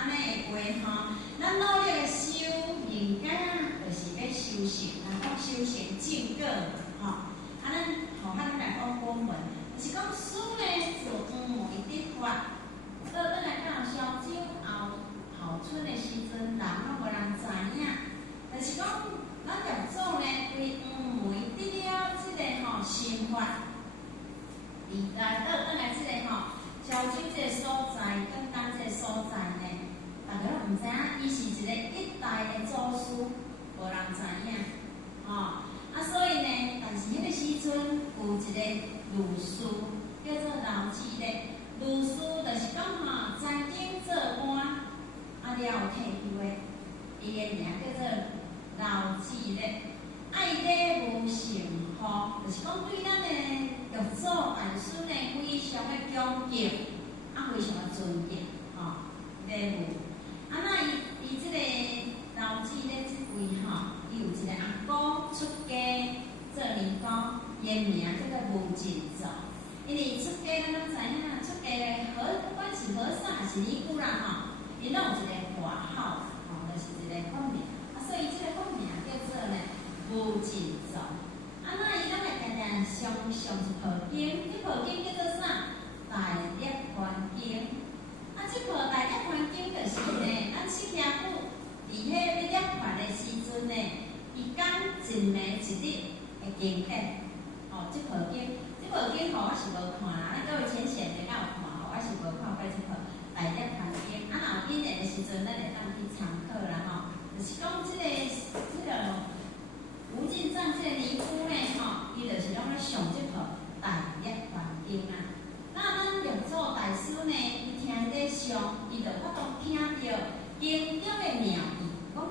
安尼的话吼，咱努力的修人间啊，就是要修行，然后修行正果吼。啊，咱互咱来讲本文，就是讲书呢就为得法，倒转来到烧酒后春的时阵，人拢无人知影，就是讲咱业主呢为为得了即个心法。来倒转来即个潮州即个所在，广东即个所在呢，大家拢毋知影，伊是一个一代的祖师，无人知影，所以呢，但是迄个时阵有一个儒士叫做老子咧，儒士就是讲曾经做官，了后退休的，伊个名叫做老子咧。伊咧无成福，就是讲对咱的玉祖大师呢非常的恭敬，非常的尊敬，咧无。那伊即个老子咧即位伊有一个阿姑出家做尼姑，伊的名叫做无尽祖。因为出家咱拢知影啦，出家的不管是和尚还是尼姑啦，伊拢有一个外号，就是一个法名。所以即个法名叫做呢。无尽祖，那伊咱会定上一部经，这部经叫做啥？大涅槃经。这部大涅槃经就是呢，咱释迦母伫迄要涅槃的时阵呢，伊讲真暝一日的经典。这部经，我是无看啦，咱各位浅显的敢有看？我是无看过这部大涅槃经。若有因缘的时阵，咱会当去参考啦就是讲这个。无尽藏这个尼姑呢，伊就是拢咧上这部大涅槃经啊。那咱玉祖大师呢，伊听咧上，伊就法度听到经中的妙义，讲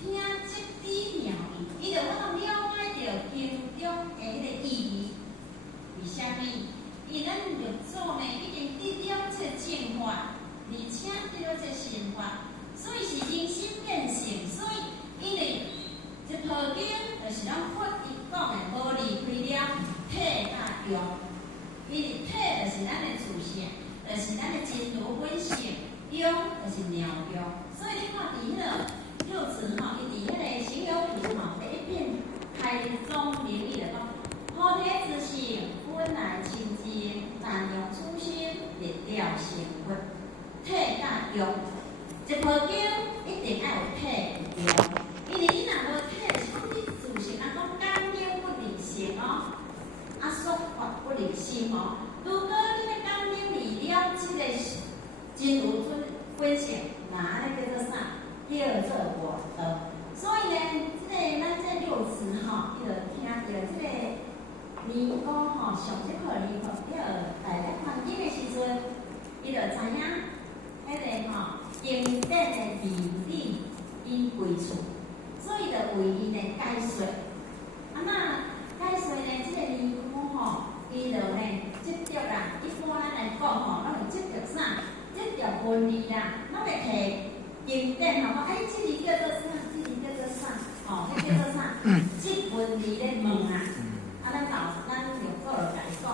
听即滴妙义，伊就法度了解到经中的迄个意义。为虾米？因为咱玉祖呢已经得了这个正法，而且得了这个心法，所以是人心变性，所以因为。这部经就是咱佛伊讲的，无离开了体甲用。因为体就是咱的自性，就是咱的真如本性；用就是妙用。所以你看伫迄个六字伊伫迄个行有谱第一片开宗明义的讲：菩提自性本来清净，但用初心立了成佛。体甲用，一部经一定要有体用。因为你若无体，就是讲你自性，讲感应不离性说法不离心如果你要感应离了这个真如本性，那安尼叫做啥？叫做我得。所以呢，咱这六字伊就听到这个尼姑上这课尼姑叫大涅槃经的时阵，伊就知影迄个经典的义理因归处。所以就为伊来解说，解说呢，这个尼姑伊就呢执着啦。一般咱来讲拢会执着啥？执着文字啦，拢会摕经典讲这字叫做啥？这字叫做啥？迄叫做啥？执文字咧问啊。咱玉祖就甲伊讲，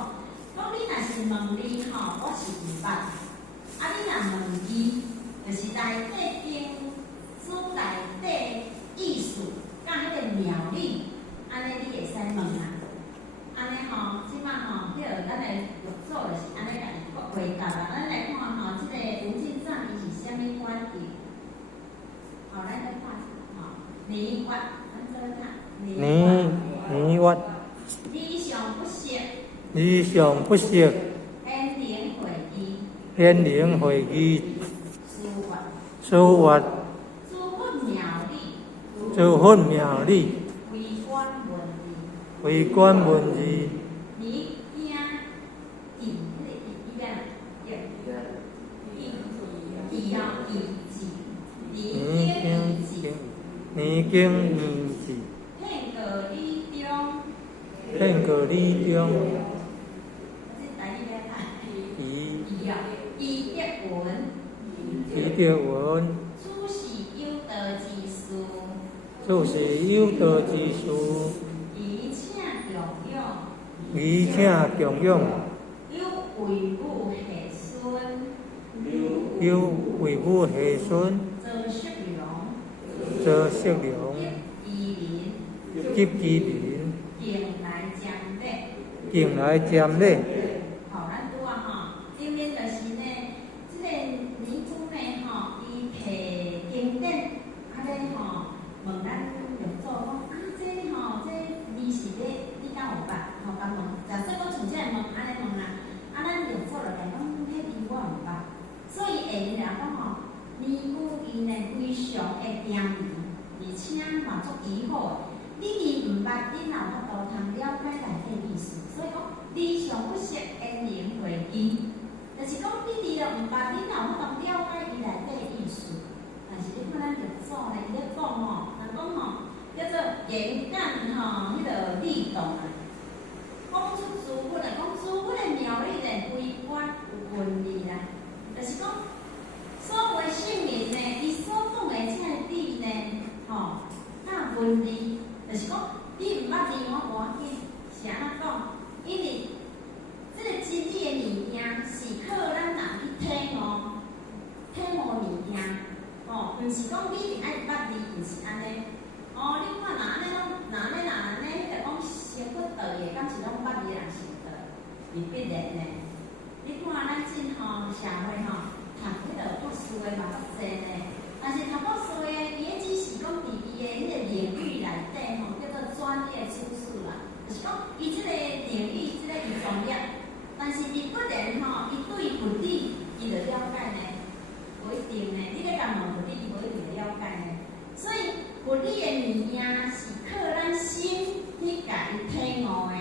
你若是问字我是毋捌。你若问字，就是内底经书内底。意思甲迄个妙理，安尼你会使问安尼即摆迄个咱的玉祖就是安尼甲伊回答啦。咱来看即个无尽藏伊是啥物观点？咱来看尼法，咱做看尼法。理想不息，显灵会意，书法。诸佛妙理，微观文字，你经义字，片刻理中，伊得文，就是有道之事，以请供养，有为母系孙，有为母下孙，则色龙，及其民，敬来瞻礼。好，咱拄啊吼，今年就是呢，即个年主呢吼，伊摕经典，吼问咱玉祖讲这吼这字是你敢有捌？吼，敢问，假说我像这问安尼问啦，咱玉祖就讲迄字我有捌，所以下面来讲吼，年久伊呢非常会定字，而且嘛足奇好诶。你字毋捌，你哪有法度通了解内底意思？所以讲，字上不识，言灵会记。就是讲，你字就毋捌，你哪有法度了解伊内底意思？但是你看咱玉祖呢，伊咧讲吼，人讲吼，叫做言感吼，迄个律动啊。讲出字本来讲字本的苗栗呢，规关有文字啦，就是讲，所谓圣人呢，伊所讲的这个字呢，吼，那文字。就是讲，你毋捌字，我无要紧，是安怎讲？因为即个真理的物件是靠咱人去体悟物件，吼，毋是讲你一定爱捌字，毋是安尼。哦，你看若安尼迄个讲成佛道的，敢是拢捌字人成道？未必然呢。你看咱今吼社会吼，读迄个博士的嘛足济呢。但是读博士的，伊个只是讲伫伊的迄个领域内底吼，叫做专业知识啦。就是讲，伊即个领域，即个伊专业，但是伊不然吼，伊对佛理伊就了解呢，无一定呢。你咧甲问佛理，伊无一定会了解呢。所以佛理的物件是靠咱心去家己体悟的，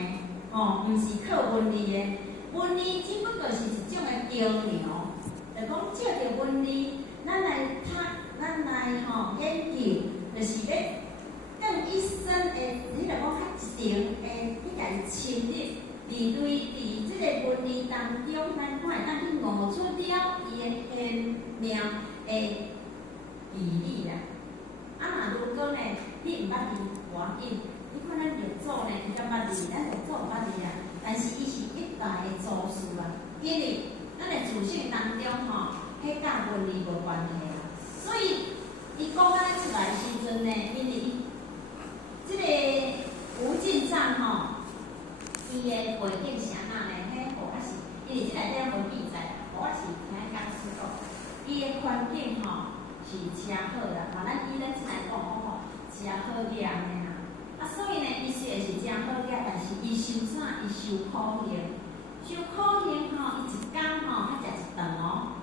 吼，毋是靠文字的。文字只不过是一种的经描，就讲借着文字，咱来吼研究，就是要更一生的，你着讲较一定的去家己深入，伫即个文字当中，咱看会当去悟出了伊的玄妙的义理啦。如果呢，你毋捌字无要紧，你看咱玉祖呢，伊敢捌字，咱玉祖毋捌字啊，但是伊是一代的祖师啦，因为咱的祖训当中吼，迄甲文字无关系啦。所以，伊讲安尼出来时阵呢，因为即个吴进藏吼，伊的背景是安那呢？迄我是，因为即内底无记载，我是听讲师讲，伊的环境吼是真好啦。嘛，咱以咱即来讲吼，真好念的啦。所以呢，伊虽然是真好念，但是伊受啥？伊受苦刑，受苦刑吼，伊一工吼，较食一顿哦。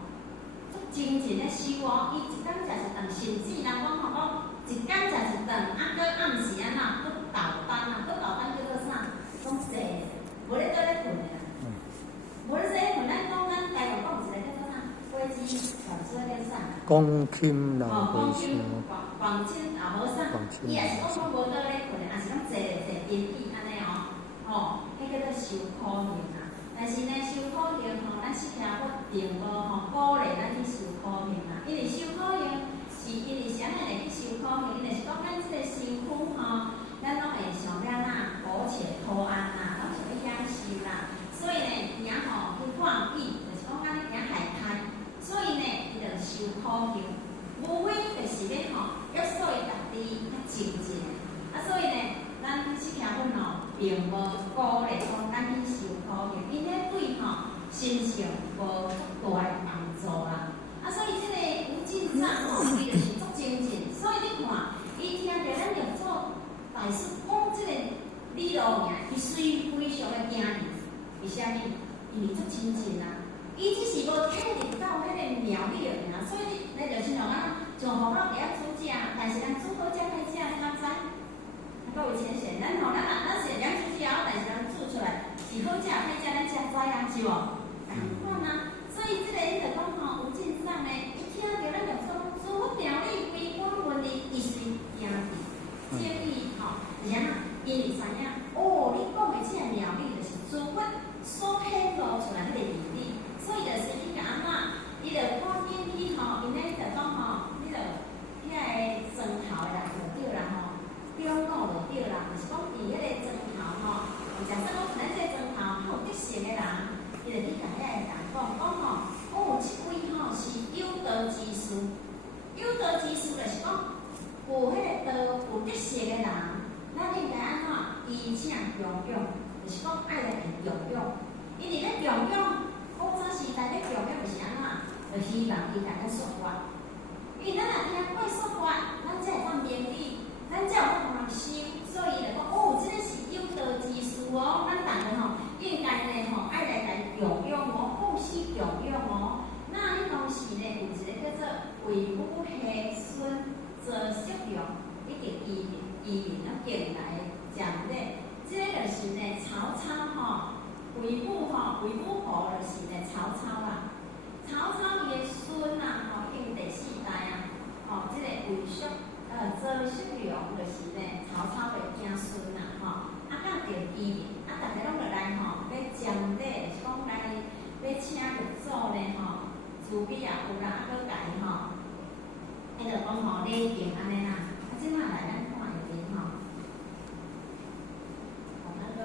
精进咧修哦，伊一工食一顿，甚至人讲吼讲一工食一顿，搁暗时安怎，搁倒单啊，搁倒单叫做啥？讲坐，无咧倒咧困的啦。无咧坐咧困，咱讲咱台湾讲一个叫做啥？飞机传说叫啥？讲轻人讲轻，黄金也无啥，伊也是讲无倒咧困的，也是讲坐因椅安尼哦，吼，迄叫做受苦刑啊。但是呢，受苦刑吼，咱释迦佛并无吼鼓励咱去受苦刑啦。因为受苦刑是因为啥物会去受苦刑？因为是讲咱即个身躯吼，咱拢会想了呐，苟且偷安啦，拢想要享受啦。所以呢，行吼去放逸，就是讲咱咧行海滩。所以呢，伊就受苦刑。无非就是要吼约束伊家己较清净。所以呢，咱释迦佛吼并无鼓励讲咱去受苦刑，因咧对吼心性无足大的帮助啦。所以即个吴进藏吼，伊就是足精进。所以你看，伊听着咱玉祖大师讲即个理路名，伊非常的惊异。为虾米？因为足精进啦。伊只是无体入到迄个庙里尔，所以你就是像像互我给煮食，但是咱煮好食歹食，你哪知？各位先生，咱是两煮食，但是咱煮出来是好食歹食，咱才知啊，是无？同款啊，所以即个伊就讲吼，吴进藏呢，伊听着咱就说，诸佛庙里规本文字，伊随惊字，建议吼，而且因为知影，哦，你讲的即个庙里就是诸佛所显露出来迄个义理。所以就是伊甲安怎，伊就赶紧去吼，因咧就讲吼，你就遐个砖头的人就对啦吼，中午就对啦，就是讲伫迄个砖头吼，假设讲咱这砖头较有德行的人，伊就去甲申请供养，就是讲爱来供养。因为咧供养，古早时代咧供养就是安怎？就希望伊甲咱说法。因为咱若听过说法，咱才会当明理，咱才有法通人修。所以就讲，哦，这个是有道之士哦，咱大家吼应该呢吼爱来供养哦，布施供养哦。那迄当时呢有一个叫做为母下孙做适用，一定移民啊进来讲咧，这个就是呢曹操吼。为母吼，为母后就是呢曹操啦。曹操伊个孙啊，吼，因第四代啊，吼，即个为叔做叔良，就是呢曹操个子孙啦，吼。啊，甲着伊面，啊，大家拢落来吼，要奖励，就是讲来要请佛祖呢，吼，慈悲也有啦，啊，搁家吼，迄就讲吼礼敬安尼啦。啊，即摆来咱看下面吼，那个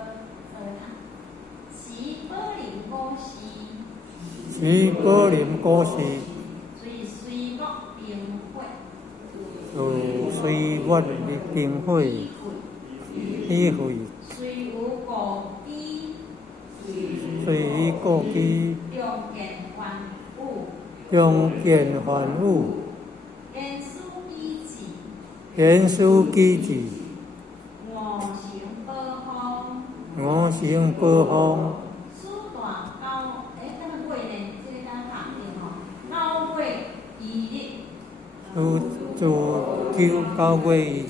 看。齐柏林歌诗，齐柏林歌诗，随水月冰火，随月冰火，喜会，随有故机，随于故机，中见欢舞，中见欢舞，言书机智，言书机智，五行八方，五行八方。自9月1日，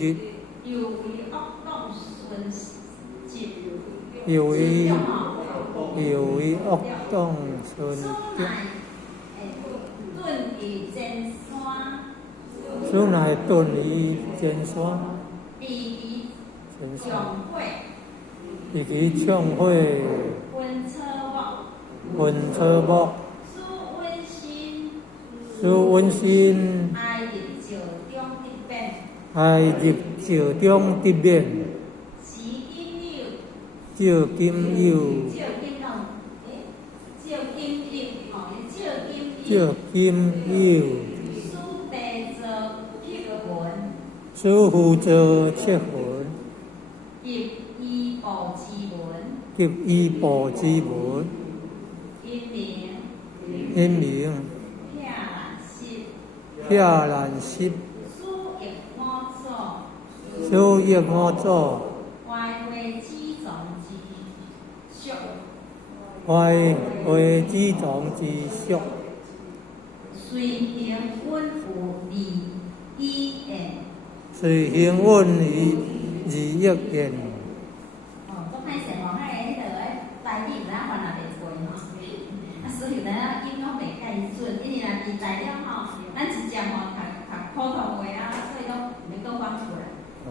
又为恶动顺节，又为恶动顺节。遁于前山，此乃遁于前山。比其强会，比其强会，温车木，苏温馨，爱入朝中得变，赵金友，苏负责切魂，及衣部之文，因名，夏兰湿，苏叶五祖，怀会之状之俗，随行温有利益随行温于利益言。做歹势吼，迄个台语咱原来袂会吼，啊，所以咱应讲袂介准，因为若伫材料吼，咱直接吼读普通话啊，所以拢袂讲讲出来，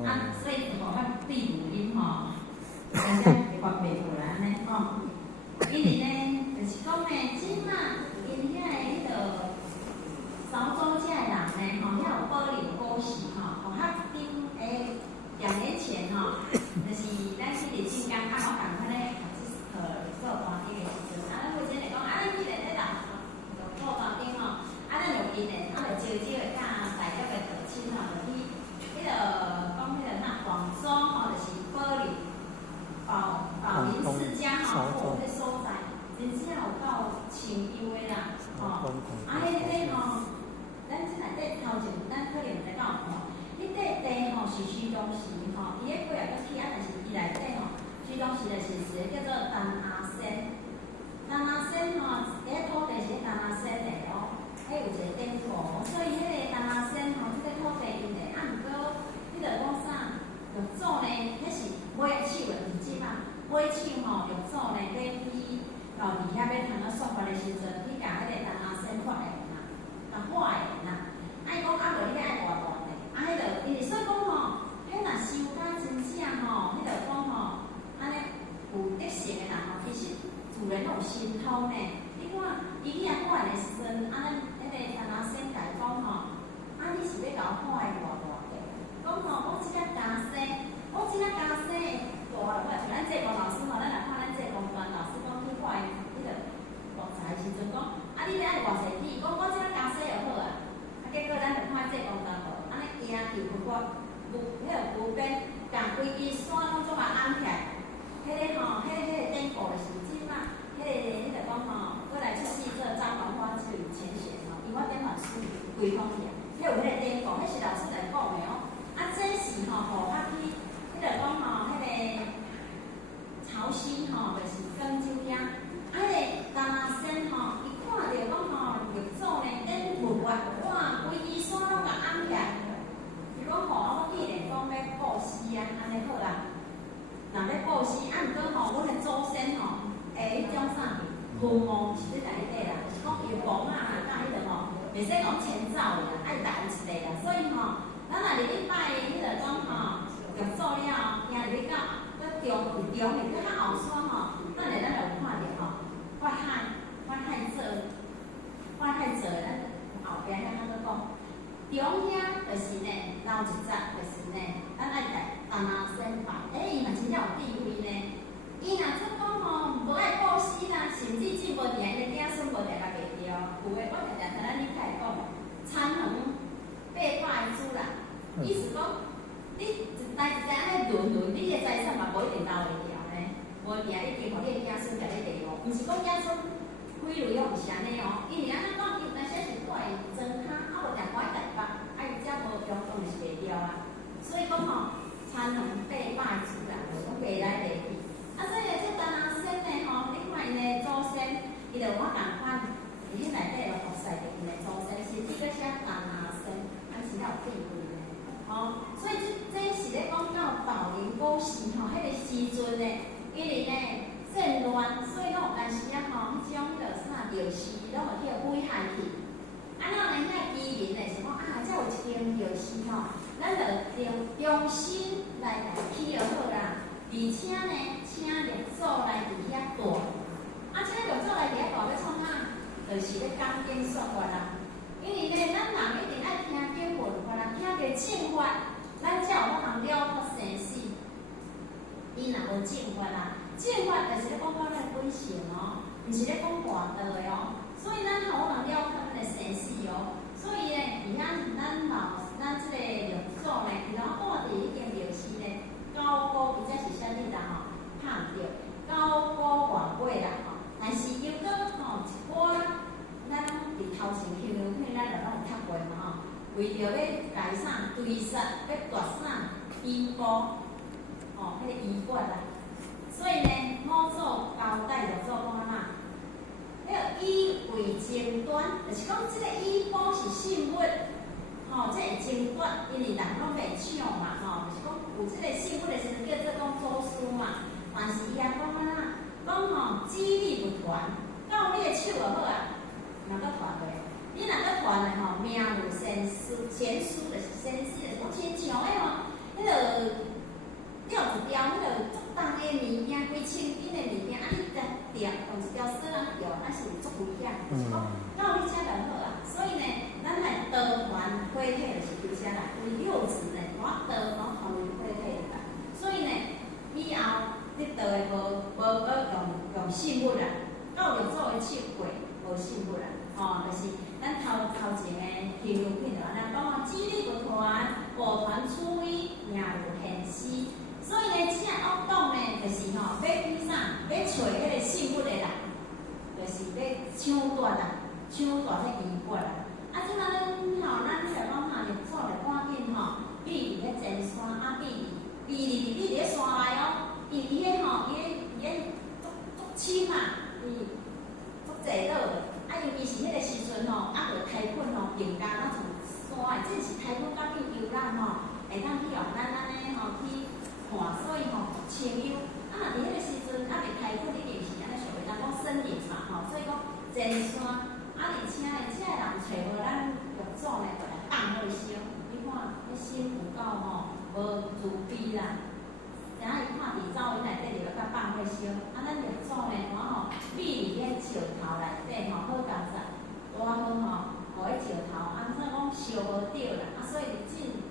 啊，所以无法对语音吼，大家发袂出来安尼吼。因为呢，就是讲呢，即马因遐个迄个潮州遮个人呢，吼，遐有保留古诗吼，吼较顶2年前吼，就是咱去日进港，啊，我共款咧读这课做单顶个时阵，啊，咱父亲来讲，啊，咱去咧咧就做单顶吼，啊，咱就因咧，啊，就招个甲大陆个父亲吼，就去迄个讲迄个哪广州吼，就是保留宝林世家吼，迄个所在，真正有够清幽的啦，吼，啊，迄个吼，咱即内底头前，咱可能会讲吼。迄块地吼是徐宗时吼，伊个过来搁起啊，但是伊内底吼，徐宗时就是一个叫做丹阿仙。丹阿仙吼，伊个土地是丹阿仙的哦，迄有一个典故，所以迄个丹阿仙吼，迄个土地因的，啊，毋过迄个讲啥，玉祖呢，迄是买手的，是即嘛，买手吼，玉祖呢，要去伫遐要通个说法的时阵，去甲迄个丹阿仙发的啦，甲画的啦，爱讲啊，无你爱画大。啊，迄个，因为所以讲吼，迄若收甲真正吼，迄个讲吼，安尼有德性的人吼，其实自然拢有神通呢。你看，伊去遐看的时阵，啊，咱迄个丹阿仙家讲吼，啊，你是要甲我看的偌大个？讲吼，我即个家生，我即个家生大了，像咱济公老师吼，咱来看咱济公端老师讲去看的迄个木材时阵讲，啊，你要爱偌济米？讲我即个家生就好啊。啊，结果咱就看济公端无。行去迄个木边，甲规支山拢总嘛安起来，规方面，迄有迄个典故，迄是老师来讲的哦。啊，这是吼，互较去，迄个讲吼，迄个潮汐吼，就是广州遐，啊，迄个达那仙吼，伊看到讲吼，玉祖呢，跟木月，哇，规支山拢甲暗起来。伊讲吼，我既然讲要布施啊，安尼好啦。若要布施，啊，毋过吼，阮的祖先吼，迄种啥，父母是咧内底啦，就是讲伊房啊，甲迄个吼，袂使讲迁走的啦，爱留一个啦。所以吼，咱若入去拜迄个讲吼，玉祖了，行入去到中里较后山吼，咱就有看着吼，法海座，咱后壁遐安怎讲？中遐就是呢，留一节就是呢，咱爱达那仙拜，伊嘛真正有智慧呢。伊若出讲吼，无爱布施啦，甚至只无定伊子孙无定甲卖掉，有诶，我常常听咱恁太讲，产能800株啦，意思讲，你一代安尼轮，你诶财产嘛无一定留会掉呢，无定你经互你诶子孙甲你利用，毋是讲子孙归类哦，毋是安尼哦，因为安尼讲，伊那些是带庄脚，啊无定拐台北，啊伊只无用，当然是袂掉啊。所以讲吼，产能800株啦，就是讲卖来卖去。啊，所以这达那仙呢吼，你看因的祖先，伊就我共款，伊迄内底有服侍着因的祖先，甚至搁写达那仙，啊是了有智慧呢。哦，所以这是咧讲到道林古时吼，迄个时阵呢，因为呢战乱，所以拢有当时啊吼，迄种着啥庙寺，拢有去毁害去。啊，咱呢遐居民呢是讲啊，才有一间庙寺吼，咱着重新来起就好啦。而且呢，请玉祖来伫遐住，啊，请玉祖来伫遐住要创啥？就是咧讲经说法啦。因为呢，咱人一定爱听经文法啦，听着正法，咱才有法通了脱生死。伊若无正法啦，正法就是咧讲到咱本性哦，毋是咧讲外道的哦。所以咱有法通了脱咱的生死哦。所以呢，而遐咱即个玉祖呢，伊若住伫迄间庙寺呢。高高，伊才是啥物啦吼，拍着高高外尾啦吼。但是如果吼一寡，咱伫头前香油片，咱就拢有读过嘛吼。为着要改啥追杀，要夺啥衣钵，吼，迄个衣钵啦。所以呢，五祖交代玉祖讲安那，迄个衣为争端，就是讲即个衣钵是信物。吼，这会争夺，因为人拢袂抢嘛，吼，就是讲有即个信物的时阵叫做讲祖师嘛。但是伊也讲安那，讲吼机力不传，到你的手就好啊，若搁传落，你若搁传的吼，名如神书，就是神师，就是讲亲像的吼，迄个吊一条迄个足重的物件，规千斤的物件，啊你吊用一条绳啊吊，啊是有足危险，就是讲到你遮就好啊。所以呢，咱来道传火体就是伫遮来，为六字呢，我道拢同于火体啦。所以呢，以后你道的无用信物啦，到玉祖的手过无信物啦，吼，就是咱头前的香油片就安尼讲哦，机力不传，无传出威，名如现世。所以呢，这恶党呢，就是吼，要去啥？要找迄个信物的人，就是要抢夺啦。抢大迄衣钵啦，啊！即摆咱吼，咱就讲吼，玉祖就赶紧吼，避伫咧前山，啊避伫咧山内哦，因为伊迄吼，伊迄足深嘛，伊足济岛的，啊尤其是迄个时阵吼，啊着台风吼，更加咱从山的，即是台风甲变游览吼，会当去互咱安尼吼去看，所以吼清幽。啊，伫迄个时阵啊，袂台风一定是安尼，属于咱讲森林嘛吼，所以讲前山。啊，而且呢，这个人找无咱玉祖呢，就来放火烧。你看，迄心有够吼，无慈悲啦。然后伊看地走，伊内底就要甲放火烧。啊，咱玉祖呢，我吼避伫咧石头内底吼，好工作，多好吼，互迄石头，啊，怎讲烧无着啦。啊，所以即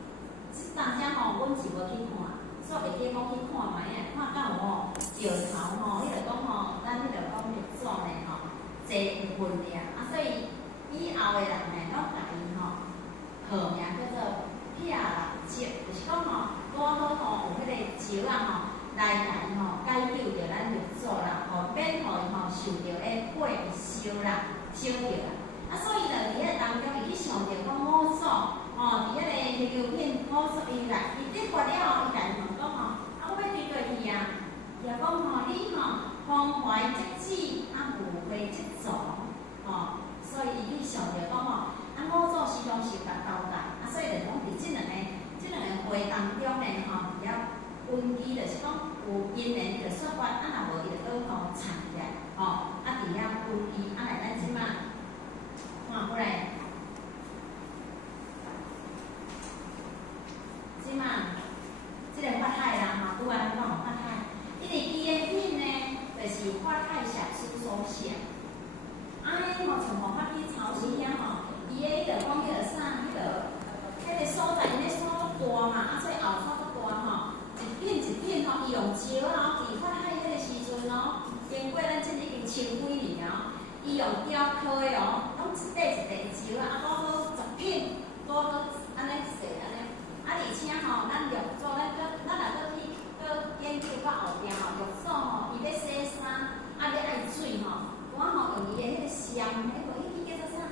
当时吼，阮是无去看，煞袂记讲去看卖啊，看到有吼石头吼，迄个讲吼，咱迄个讲玉祖呢吼。这部分俩，啊，所以以后的人呢，拢甲伊吼号名叫做撇人石，就是讲吼，多好吼有迄个石啊吼，来吼解救着咱玉祖啦，吼免互伊吼受着火烧啦，烧着啦。啊，所以呢，伫迄当中，伊去想着讲，我就是讲有因缘就说法，啊若无伊就倒吼藏起来，吼，啊伫遐分伊，啊来咱即马看过来，即马即个法海啦，吼，拄仔咱讲法海，伊个伊的品呢，就是法海上师所写。安尼吼，像吼法律抄时遐吼，伊个迄个讲迄个啥，迄个所在，因咧所大嘛，啊所以后所足大吼，一片一片吼，伊用石啊，伫法海迄个时阵哦，经过咱即已经千几年哦，伊用雕刻的哦，拢一块一块石啊，啊，好10片，好安尼细安尼，啊而且吼，咱玉组，咱若去研究到后壁吼，玉组吼，伊要洗衫，啊要爱水吼。我吼用伊的迄个香，迄个叫做啥？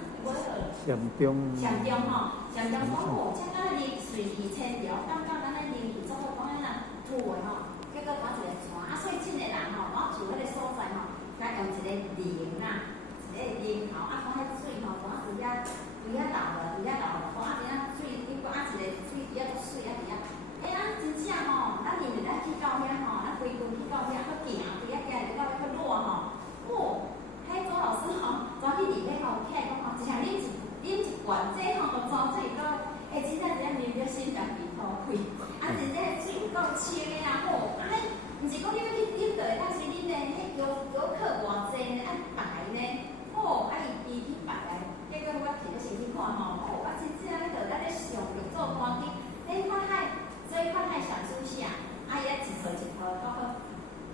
上中。上中吼，上中讲哦，即咱咧水气清调，感觉咱咧灵气做伙讲迄呐土的吼，结果打一个船，啊所以真个人吼，我住迄个所在吼，甲用一个铃啊，一个铃头，啊讲迄水吼，讲伫遐流了，讲啊伫遐水，你讲啊一个水伫遐足水啊伫遐，咱真正吼，咱日日咱去到遐吼，咱规群去到遐，去行伫遐行到遐去热吼，哦。迄周老师吼，早起伫咧吼，起来讲吼，一下啉一罐，这吼都早起到，真正啉着心肠鼻头开，啊，真正水有够清的啊，吼，安尼，毋是讲你要去啉就会当时啉的，迄游客偌济呢，啊排呢，吼，啊伊去排来，结果我去先去看吼，吼，真正迄个咱咧上着做单机，法海，所以法海上书写，啊伊一套一套，到好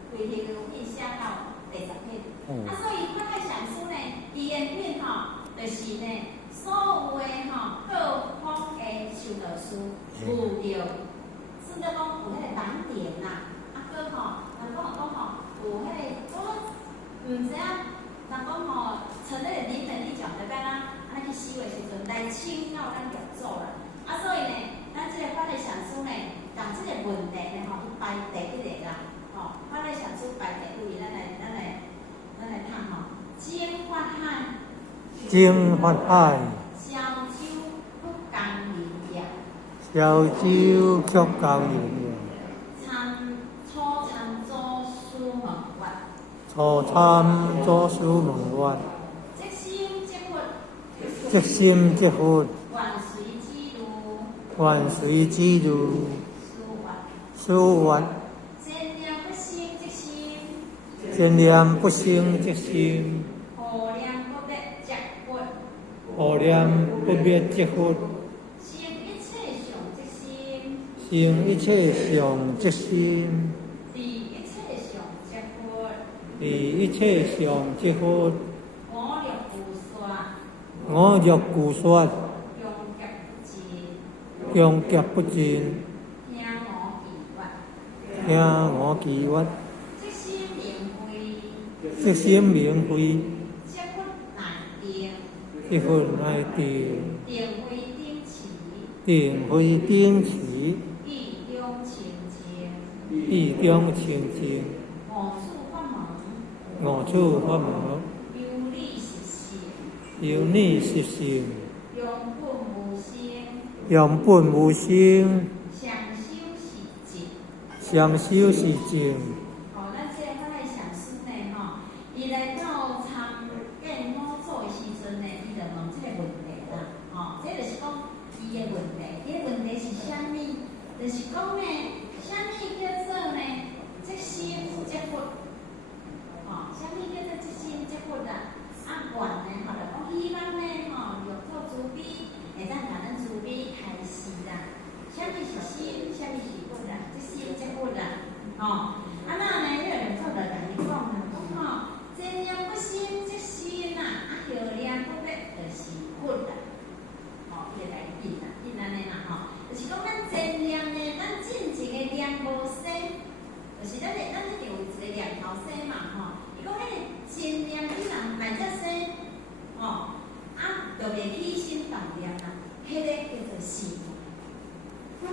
规日印写到。第10篇，啊，所以法海上师呢，伊的品吼，就是呢，所有的吼各方的修道师有着，甚至讲有迄个难点呐，啊，搁吼，人讲吼，有迄个，毋知影，人讲吼，像迄个灵门你讲的敢若安尼去修的时阵，来请教咱玉祖啦，啊，所以呢，咱即个法海上师呢，将即个问题呢吼，去排第一个啦。法海上师排第一位，咱来看吼。经法海，经法海，小舟不共人也，小舟却共人也。初参祖师问曰，初参祖师问曰，即心即佛，即心即佛，愿随之路，愿随之路，师曰。见念不生即心，护念不灭即佛，护念不灭即佛，生一切上即心，生一切上即心，离一切上即佛，离一切上即佛。我欲故说，用劫不尽，听我祈愿。即心明慧，即佛乃定，定慧定持，意中清净，五处法门，有理实性，用本无生，相修是净。伊来到参见我做的时阵呢，伊就问这个问题啦，吼，这就是讲伊的问题。伊的问题是啥物？就是讲呢，啥物叫做呢？即心即佛，吼，啥物叫做即心即佛啊？啊，愿呢，吼，就讲希望呢，吼，用做慈悲，会当甲咱慈悲开示啦。啥物是心？啥物是佛啊？即心即佛啊，吼，啊那呢，迄个用做就甲伊讲啦，讲吼。真念不生即心呐，啊，号念不灭就是佛啦。吼，伊个来紧啦，紧安尼啦吼，就是讲咱真念呢，咱真正个念无生，就是咱一定有一个念头生嘛吼。伊讲迄个真念伊人来则生，吼，啊，就袂起心动念啦，迄个叫做是。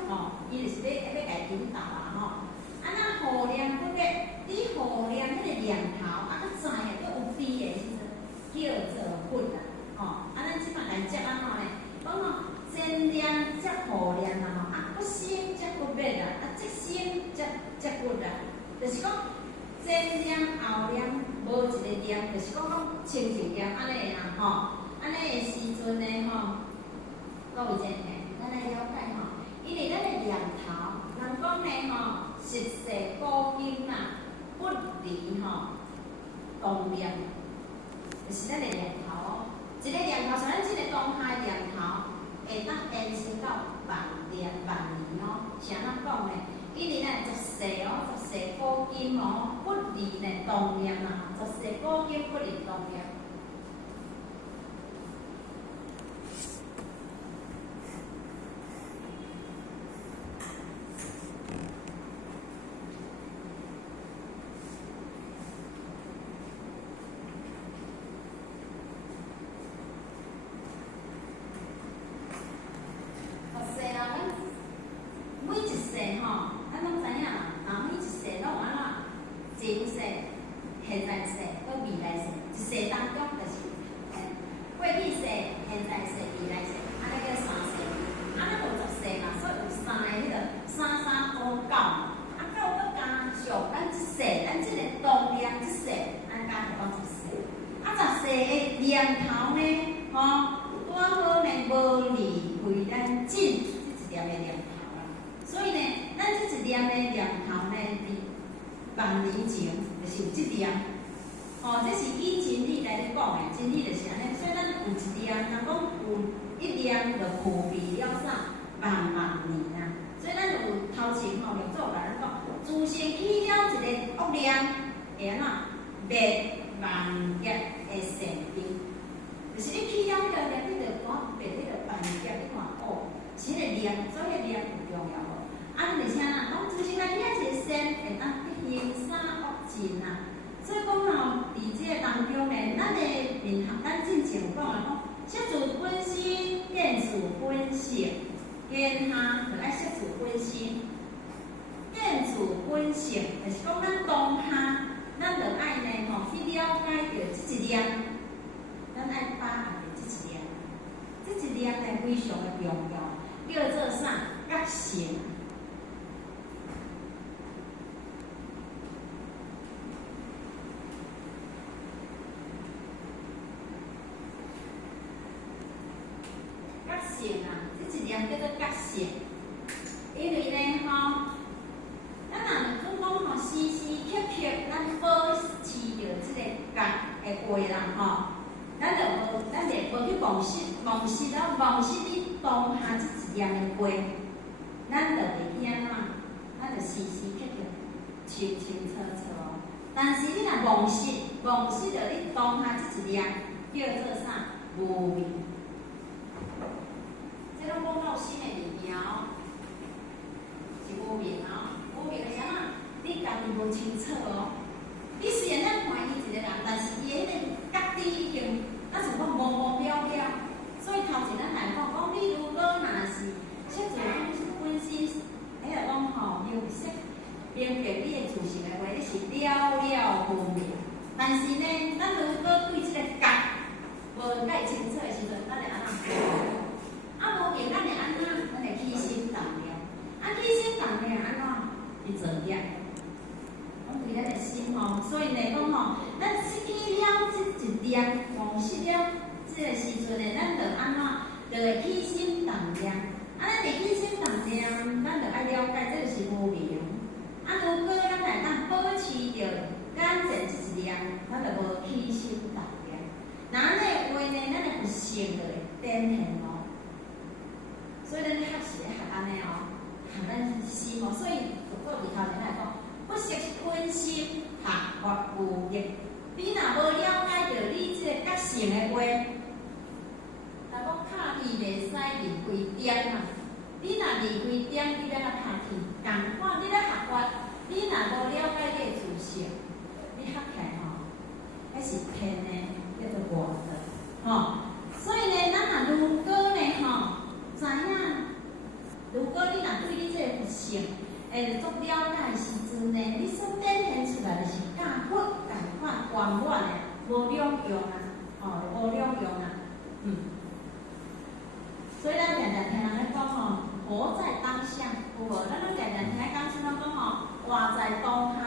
吼，伊就是要家引导啦吼。啊，那号念不灭，你号念迄个念头啊。知影要有悲的时阵，叫做佛啦，吼！啊，咱即摆来接安怎呢？讲吼，真念则护念啦，吼！啊，不生则不灭啦，啊，即心则佛啦，念，就是讲清净念安尼个啦吼，安尼个时阵呢吼，各位前辈，咱来了解吼，因为咱个念头，人讲呢吼，实世古今啊，不离吼动念，就是咱个念头哦。一个念头，像咱即个当下念头，会当延伸到万年哦。是安怎讲呢？因为呢，十世哦，十世古今哦，不离呢动念啊，十世古今不离动念。念头呢，吼，拄好呢无离开咱正即一点的念头啦。所以呢，咱即一点的念头呢，伫万年前就是有即点。哦，这是以真理来咧讲的，真理就是安尼。所以咱有一点，人讲有一点就具备了啥万年啊。所以咱就有头前吼，六祖甲咱讲，自性起了一个恶念，会安怎灭万劫的善根。就是你起了迄个念，你着看别迄个万劫，你看哦，是迄个念，所以迄个念有重要无？啊，而且呐，讲自性来起一个善，会当去行善恶尽啊。所以讲吼，伫即个当中呢，咱的面学，咱之前有讲啊，讲摄取本心，见取本性，见下就爱摄取本心，见取本性，就是讲咱当下，咱着爱呢吼去了解着即一念。咱爱把握着即一念，即一念呢非常的重要，叫做啥？觉性。觉性啊，即一念叫做觉性，因为呢吼，咱若讲吼时时刻刻咱保持着即个觉的话啦吼。咱就无去忘失你当下即一念的话，咱就袂去安怎，咱就时时刻刻清清楚楚哦。但是你若忘失着你当下即一念，叫做啥？无明。这拢讲到心的物件哦，是无明哦。无明是安怎？你家己无清楚哦。你虽然咱看伊一个人，但是伊迄个觉知已经，咱是讲模模了了。所以头前咱来讲，你如果若是摄取本身，迄个讲吼，明晰明白你的自性的话，你是了了分明。但是呢，咱如果对即个觉无解清楚的时阵，咱会安怎？啊，无明咱会安怎？咱会起心动念。啊，起心动念安怎？去做业。对咱的心吼，所以来讲吼，咱失去了即一念，忘失了即个时阵呢，咱着安怎？着会起心动念。啊，咱会起心动念，咱着爱了解，这就是无明。啊，如果咱来当保持着眼前即一念，咱着无起心动念。那安尼的话呢，咱的佛性着会展现哦。所以咱学是咧学安尼哦，学咱心哦，所以就做伫头前来讲。不识分心，学法无益。你若无了解着你即个觉性的话，若讲拍铁袂使离开点啊。你若离开点，你要来拍铁，共款你咧学法，你若无了解你的自性，你学起来吼，迄是偏的，叫做外道吼。所以呢，咱若如果呢吼，知影，如果你若对你即个佛性，会足了解的时阵呢，你所展现出来就是甲佛共款圆满的，无两样啊，哦，无两样啊，所以咱常常听人咧讲吼，活在当下，有无？咱常常听咧讲，像讲吼，活在当下，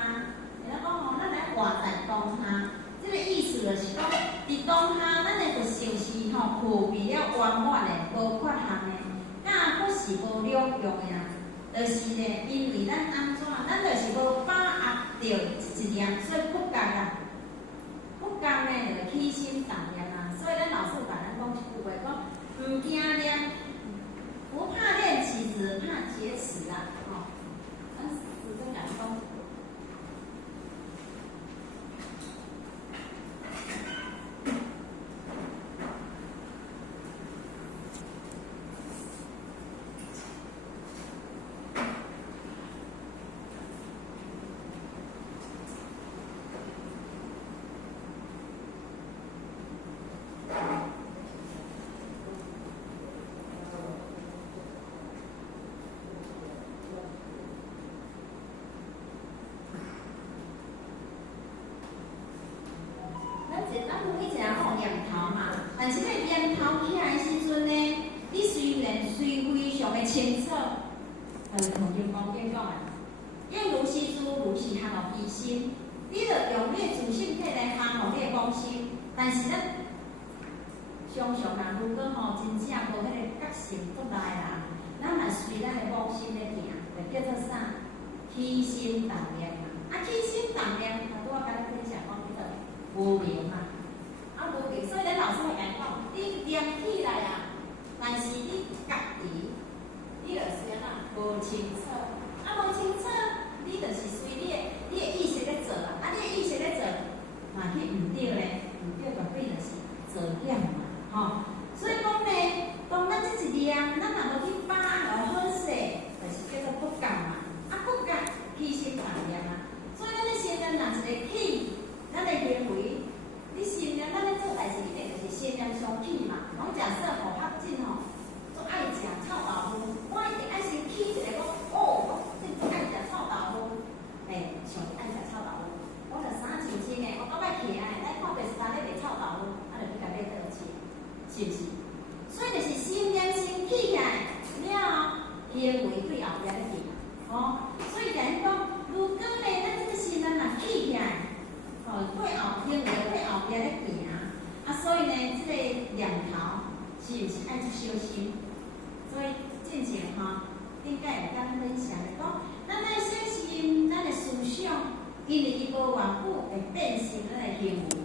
咱讲吼，咱来活在当下，这个意思。是无两用的啦。就是咧，因为咱安怎，咱就是无把握着一点，所以不觉啊，不觉呢就起心动念啊。所以咱老师甲咱讲一句话，讲唔惊练，不怕练起子，怕结齿啊。哦，咱师尊讲讲。咱每一个吼念头嘛，但是咧念头起来的时阵呢，你虽然非常的清楚，同金刚经讲啊，应如是诸如是行路其心，你着用你的自信体来降服你的妄心，但是咱常常人如果吼真正无迄个觉性出来啦，咱嘛随咱的妄心咧行，就叫做啥？起心动念嘛。啊，起心动念，拄仔甲咱分享讲叫做无明嘛。啊，无明，所以咱老师会甲讲，你念起来啊，但是你家己，你就是安怎无清楚，啊无清楚，你就是随你的意识咧做啊，啊你的意识咧做，嘛去毋对咧，毋对就变就是做孽嘛，吼。所以讲呢，当咱即一念，咱若无去把握好势，就是叫做不觉嘛，啊不觉起心动念啊，所以咱咧心念若一个起，咱的行为。你心念，咱咧做代志一定就是心念相起嘛。讲假设吼较紧吼，做爱食臭豆腐，我一定爱先起一个讲，哦，我真正爱食臭豆腐，上爱食臭豆腐，我着衫穿穿的，我到摆起来，咱看电视台咧卖臭豆腐，啊着去甲买倒去，是毋是？所以就是心念先起起来，了行为对后边咧行，哦，所以讲讲，如果呢，咱这个心念若起起来。对后行为对后边咧行啊，所以呢，这个念头是毋是爱去小心？所以进前吼，顶解有甲咱分享的讲，咱来小心咱的思想，因为伊无偌久会变成咱的行为。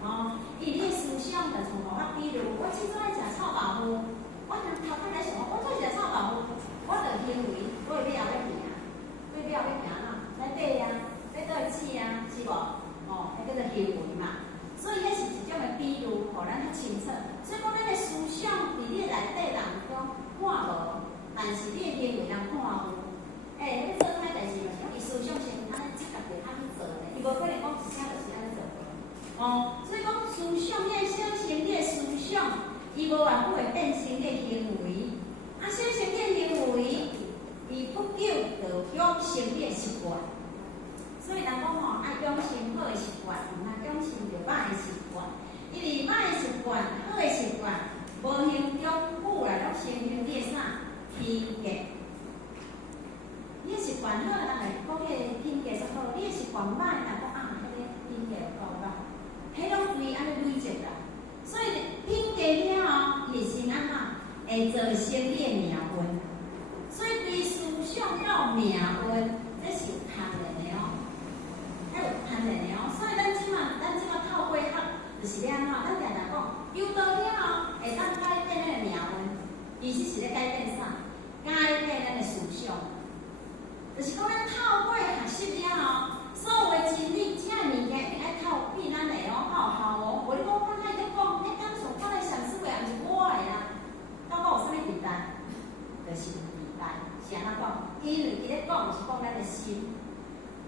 哦，因为你的思想就从我，比如我凊彩爱食臭豆腐，我头摆来想，我做食臭豆腐，我着行为，我会了咧行，我了咧行啦，来买啊，来倒去啊，是无？哦，迄叫做行为嘛，所以迄是一种的比喻，互咱较清楚。所以讲，咱的思想伫你内底人中看无，但是你的行为人看有。你做歹代志，就是讲伊思想先安尼积极地安尼做咧，伊无可能讲一声就是安尼做。哦，所以讲思想，你要小心你的思想，伊无偌久会变成你的行为。啊，小心你的行为，伊不久就养成你的习惯。所以人讲吼，爱养成好的习惯，毋通养成着歹的习惯。因为歹的习惯、好的习惯，无形中久来都形成你的啥品格。你的习惯好，人会讲你的品格是好；你的习惯歹，人讲啊，迄个品格有够歹。迄拢对安尼累积啦。所以品格了后，伊是安怎会造成你的命运。所以对思想了命运，这是有牵连的哦。有牵连的哦，所以咱即马透过学，就是咧安怎？咱常常讲，遇到了后会当改变咱的命运，其实是咧改变啥？改变咱的思想。就是讲，咱透过学习了后，所有的真理，这物件一定爱透变咱的哦，有效哦。无你讲，我哪会讲？迄感受看来上思维也毋是我的啊，到我有啥物地带？就是地带，是安怎讲？因为伊咧讲，是讲咱的心。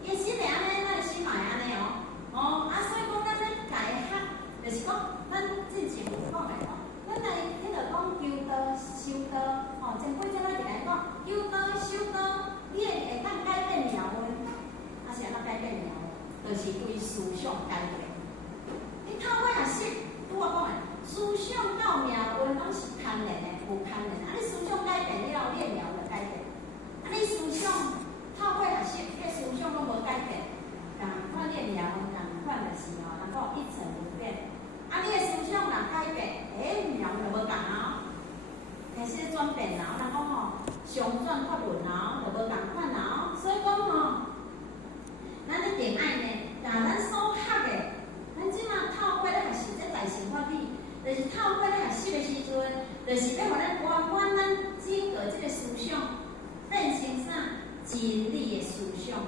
伊心会安尼，咱的心嘛会安尼哦。哦，啊，所以讲咱咧家学，就是讲咱之前有讲的哦，咱来迄个讲求道、修道，哦，前几节咱就来讲求道、修道，你会当改变命运，啊是安怎改变命运？就是对思想改变。你透过学习，拄我讲的，思想到命运拢是牵连的，有牵连。啊，你思想改变了，你的命运就改变。啊，你思想。透过学习，你思想拢无改变，共款你的命运共款就是哦，能够一成不变。啊，你的思想若改变，命运就无共哦，开始转变啦。人讲吼，上转法轮哦，就无共款哦。所以讲吼，咱一定爱呢，把咱所学的，咱即马透过咧学习这大乘法理，就是透过咧学习的时阵，就是要互咱圆满咱整个这个思想变成啥？真理的思想，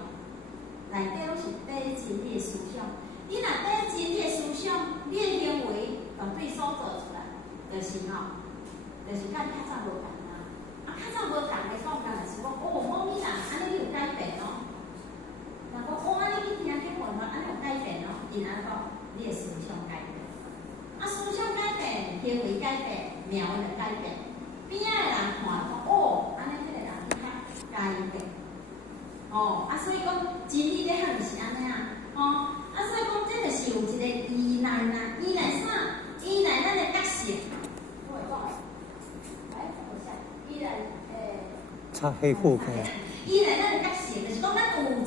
内底拢是底真理的思想。你若底真理的思想，你的行为绝对所做出来，就是吼，就是甲较早无共啊。啊，较早无共的讲法，就是讲，哦，某你人安尼你有改变哦。若讲哦，安尼去听去问哦，安尼有改变哦，然后讲你的思想改变。啊，思想改变，行为改变，命运就改变。边仔的人看讲，哦，安尼迄个人伊较改变。哦，啊，所以讲真理咧学就是安尼啊，哦，啊，所以讲这就是有一个依赖啦，依赖啥？依赖咱的角色。我会讲，来，我下，依赖擦黑裤皮。依赖咱的角色，就是讲咱有一个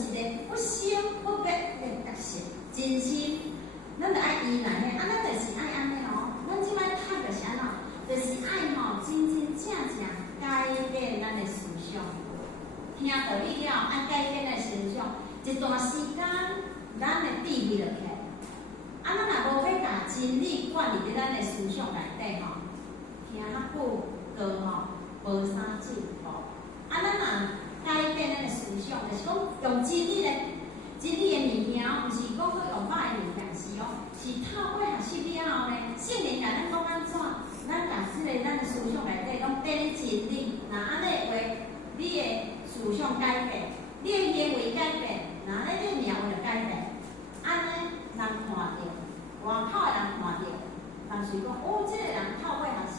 不生不灭的角色，真心，咱就爱依赖嘿，啊，咱就是爱安尼哦，咱即摆读就是安怎，就是爱吼真真正正改变咱的思想。听道理了，爱改变咱思想，一段时间，咱的智慧就起来。啊，咱若无要甲真理灌入伫咱的思想内底吼，听较久，就吼无啥进步。啊，咱若改变咱的思想，就是讲用真理的物件，毋是讲去用歹的物件，是哦，是透过学习了后呢，圣灵甲咱讲安怎，咱甲咱的思想内底拢变咧真理。那安尼话，你的思想改变，你的行为改变，那咧你的命运就改变。安尼人看到，外口的人看到，人是讲哦，这个人透过学习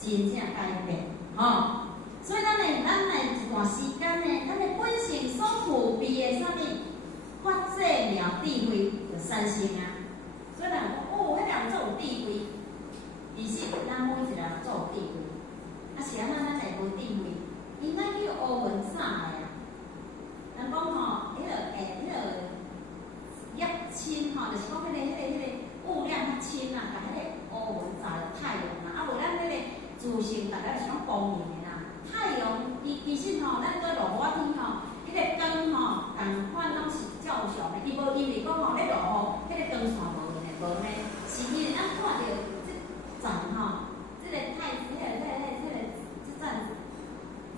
真正改变，吼。所以咱的一段时间呢，咱的本性所具备的啥物法则妙智慧就产生啊。所以人讲哦，迄个人做有智慧，其实咱每一个人做有智慧，啊是安怎咱会无智慧？因咱去学问啥个啊？人讲吼，迄个叶青吼，就是讲迄个雾亮较深啊，甲迄个乌云照着太阳啊，啊无咱迄个自性大概是讲光明的啦。太阳其实吼，咱在落雨天吼，迄个光吼，共款拢是照常的，伊无因为讲吼咧落雨，迄个光线无呢，无呢，是因为咱看到这层吼，这个阵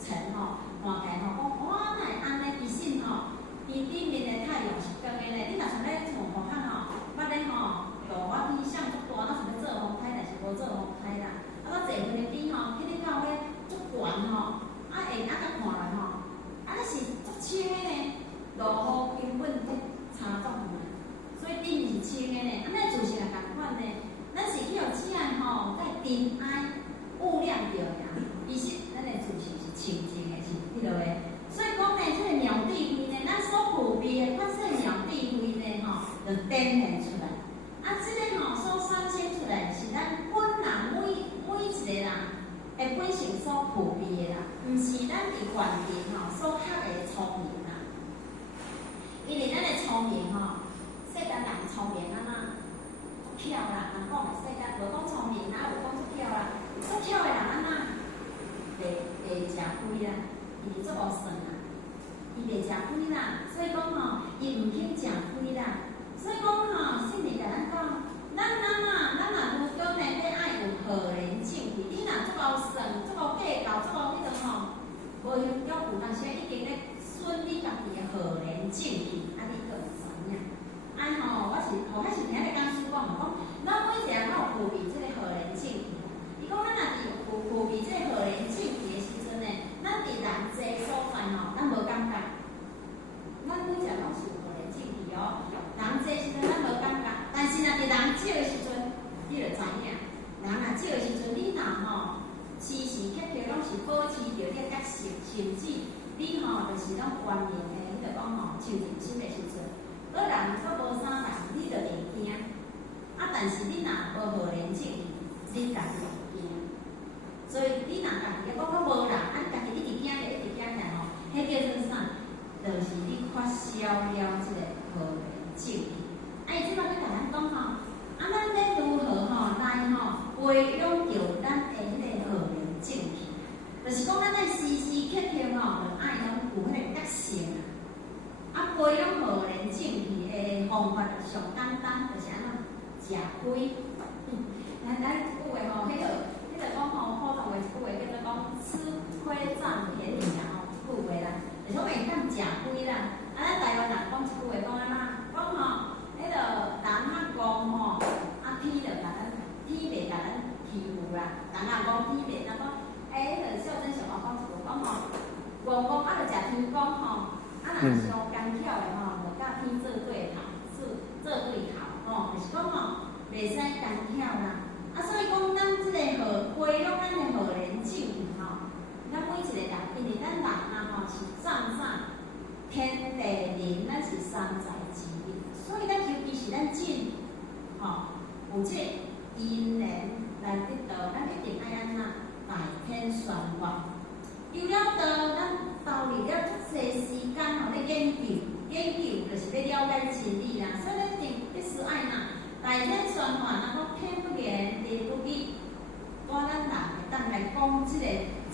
尘吼，看起来吼，讲哇，哪会安尼？其实吼，伊顶面的太阳是光的呢。你若像咧厝看看吼，捌咧吼，落雨天晒足大，咱想要做风台，但是无做风台啦。啊，我坐远的边吼，去咧到咧足悬吼，啊会甲看落吼，啊那是足清的呢。落雨根本就差足远，所以顶面是清的呢。啊，咱自身也共款呢，咱是去互只吼，在尘埃污染着呀。其实咱的自身是清净的，是迄落个。所以讲呢，这个妙智慧呢，咱所具备的法则妙智慧呢，吼，就展现出来。啊，这个吼所产生出来，是咱本人每一个人的本性所具备的啦，毋是咱伫外面吼所学的聪明啦。因为咱的聪明吼，世间人聪明安怎？巧啦，人讲的世间无讲聪明，哪有讲足巧啦？足巧的人安怎？袂食亏啦，伊是足无算啦，伊袂食亏啦，所以讲吼，伊毋肯食亏啦。所以讲吼，圣灵甲咱讲，咱若愈讲呢，要爱有和人正气。你若足够算，足够计较，足够迄种吼，无用有当时已经咧损你家己的和人正气，啊，你个毋知影。啊吼，我是后摆是听咧讲师讲，讲咱每一个人拢有具备即个和人正气。伊讲咱若是有具备即个和人正气的时阵呢，咱伫人际所在吼，咱无感觉。咱每一个拢是有和人正气哦。人济时阵咱无感觉，但是若伫人少的时阵，你就知影。人若少的时阵，你若吼时时刻刻拢是保持着你个角色，甚至你吼就是拢完美的，你着讲吼像认真的时阵，搁人搁无啥人，你着会惊。啊，但是你若无和人正气，你家己就惊。所以你若家己咧讲讲无人，啊你家己一直惊着，一直惊着吼，迄叫做啥？就是你缺少了即个和人正气。啊，伊即摆咧甲咱讲吼，啊，咱要如何吼来吼培养着咱的迄个和人正气？就是讲咱爱时时刻刻吼，就爱拢有迄个觉性啊。啊，杯拢无连正气的方法上简单，就是安怎食亏。咱一句话吼，迄个讲吼，普通话一句话叫做讲吃亏占便宜啦吼，一句话啦，就是讲袂当食亏啦。啊，咱台湾人讲一句话讲安怎？讲吼，迄个人较戆吼，啊天就甲咱天袂甲咱欺负啦。人啊戆天袂，那讲迄个孝真上讲一句讲吼，戆啊就食天公吼，啊若伤干巧的吼，就甲天做对头，做对头吼，就是讲吼，袂使干巧啦。啊，所以讲，咱即个号培养咱的号连正吼，咱每一个人，因为咱人啊吼是站上天地人，咱是三才之力，所以咱尤其是咱正吼有这因缘来得到，咱一定爱安怎大天宣化。有了道，咱投入了足侪时间吼咧研究就是要了解真理啦，所以咱一定必须爱哪。大天宣化，若讲天不言，地不语，我咱人会当来讲即个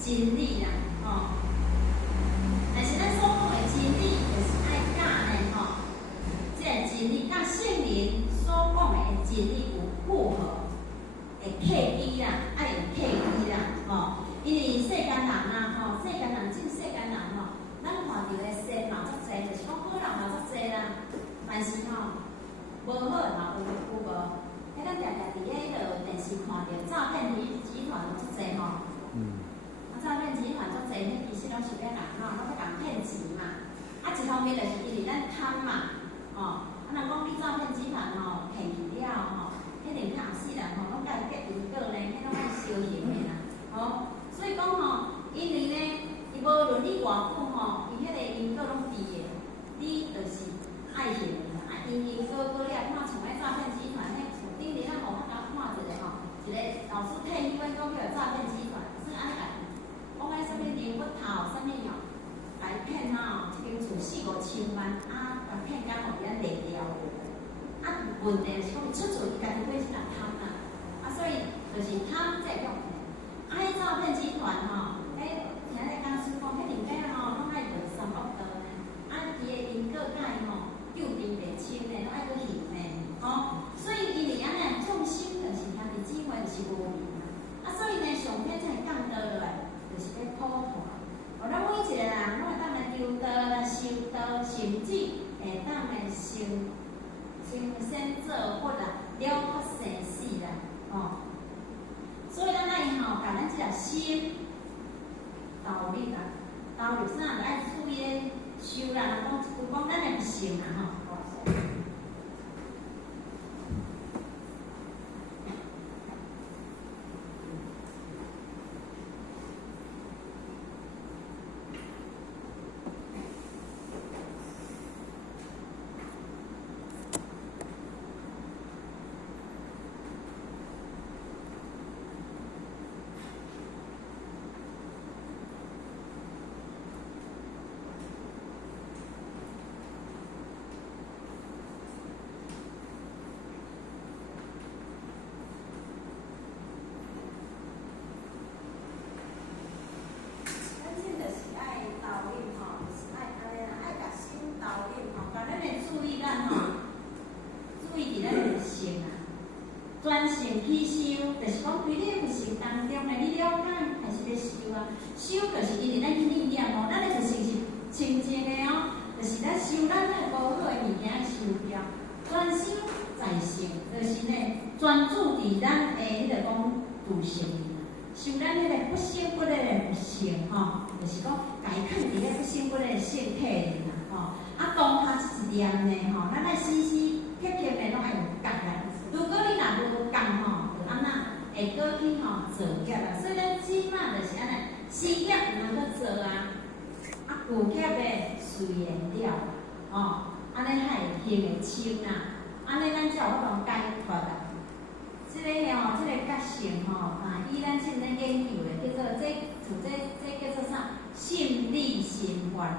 真理啦，吼。但是咱所讲的真理，就是爱甲呢，吼，即个真理甲圣灵所讲的真理有符合的契机啦，爱有契机啦，吼。因为世间人啊，吼，世间人世间人吼，咱看到的善嘛足侪，就是讲好人嘛足侪啦，但是吼。无好嘛，有无？迄咱常常伫咧迄个电视看到诈骗集团足侪吼。诈骗集团足侪，迄其实拢是要人吼，拢要人骗钱嘛。啊，一方面就是因为咱贪嘛，吼。啊，若讲你诈骗集团吼骗去了吼，迄连假死人吼，拢甲伊结因果呢，迄拢爱烧刑的啦，吼。所以讲吼，因为呢，伊无论你偌久吼，伊迄个因果拢伫的，你就是爱刑的。因个了看像迄诈骗集团，迄像顶日咱互大家看一个吼，一个老师退休讲叫诈骗集团，是安尼来，讲迄啥物灵骨头，啥物哦，来骗啊，一间厝4、5千万，啊，甲骗甲互咱卖掉的。啊，问题是讲伊出厝伊家己本身也贪啦，啊，所以就是贪才叫骗。啊，迄诈骗集团吼，迄听咧讲师讲，迄人家吼拢爱落3恶道呢，啊，伊的因果甲伊吼。救定袂清嘞，拢爱去行嘞，吼、所以因为安尼重心就是兄弟姊妹就是无明啊，所以呢上天才降道落来，就是要普渡。哦，咱每一个人，拢会当来求道来修道，甚至会当来修先做或者了脱生死啦，吼、所以咱爱吼，甲咱即个心投入啦，投入啥就爱注意咧。修啦，讲有讲咱的性啦吼。专心去修，就是讲规个佛性当中呢，你了解还是要修啊？修就是因为咱去理念哦，咱的佛性是清净的哦，就是咱修咱那无好的物件修掉，专修在性，就是呢专注伫咱的迄个讲自性，修咱迄个不生不灭的佛性吼，就是讲家肯伫咧不生不灭的性体里啦吼。啊，当下一念呢吼，咱爱时时刻刻的拢爱有觉啦。如果你若无觉吼，就安那会过去吼造业啦。所以咱起码就是安尼，事业毋通去做啊，啊旧业的随缘了，吼，安尼才会行会清啦。安尼咱才有法通解脱啦。即个吼，即个觉性吼，啊，以咱现在研究的叫做这叫做啥？心理心法啦。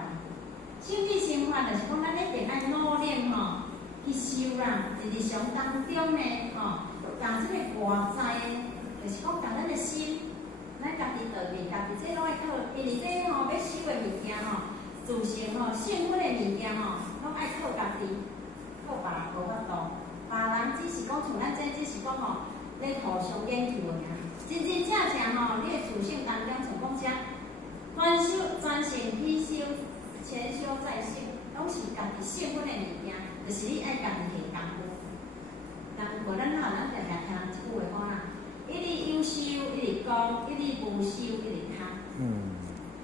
心理心法就是讲咱一定爱努力吼。去修啦，日常当中呢，吼，将即个外在，就是讲将咱的心，咱家己道理，家己这拢爱靠因为这吼要收的物件吼，自身吼幸福的物件吼，拢爱靠家己，靠别人无法度。别人只是讲像咱这只是讲吼，咧互相研究的尔。真真正正吼，你的自信当中像讲遮专心必修，全修在修，拢是家己幸福的物件，就是你爱家己下功夫。但无咱常常听一句话讲啦，一日有修一日功，一日无修一日空。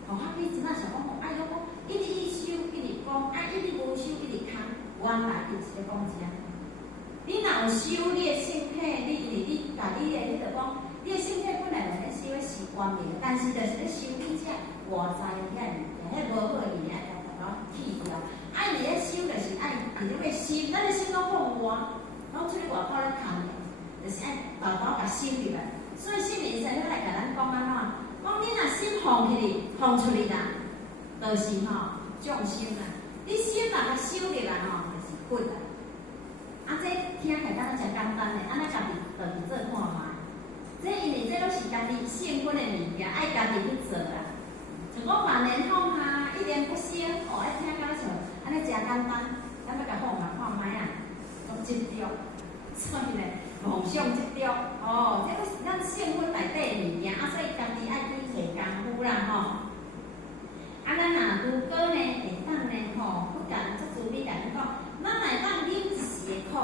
哦，你真仔想讲吼，爱讲一日有修一日功，一日无修一日空，原来就是咧讲遮。你若有修你的身体，你家己的，你着讲，你的身体本来就咧修的是关键，但是就是咧修你遮外在的遐物件，迄无好的物件要把它去掉。你咧修就是爱伫咧心，咱的心拢放外，拢出去外口咧空的，就是爱豆豆甲收入来。所以心灵神要来甲咱讲安怎？讲你若心放出去啦，就是吼重心啦。你心若甲收入来吼，就是骨啦。这听起来敢若真简单嘞，安尼家己就去做看卖。这因为这拢是家己幸福的物件，爱家己去做啦。像讲万年放下，一点不生，哦，爱听敢像安尼真简单，咱要甲放下看卖啊，拢执着。所以咧，梦想执着，哦，这个是咱幸福内底的物件，所以家己爱去下功夫啦，吼。咱若如果呢会当呢，吼，不敢做主比甲你讲，咱会当忍一时的苦，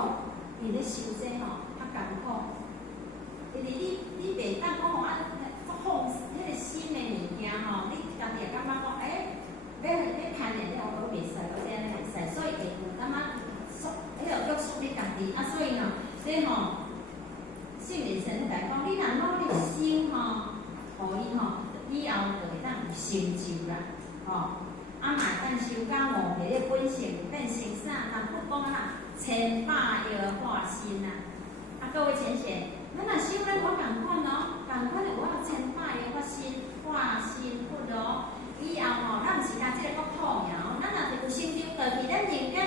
你咧修这吼较艰苦，因为你袂当讲吼足放迄个心的物件吼，你家己会感觉讲，要攀的了，我袂使，我这样袂使，所以会有感觉约束你家己，所以吼，这吼，圣人神来讲，你若努力修吼，互伊吼，以后就会当有成就啦。若当修到五岁的本性变成啥？人不讲千百药化身各位浅显，咱若修咱我共款哦，共款就有千百药化身不咯。以后吼，咱毋是单即个国土尔咱若是有成就，就伫咱人间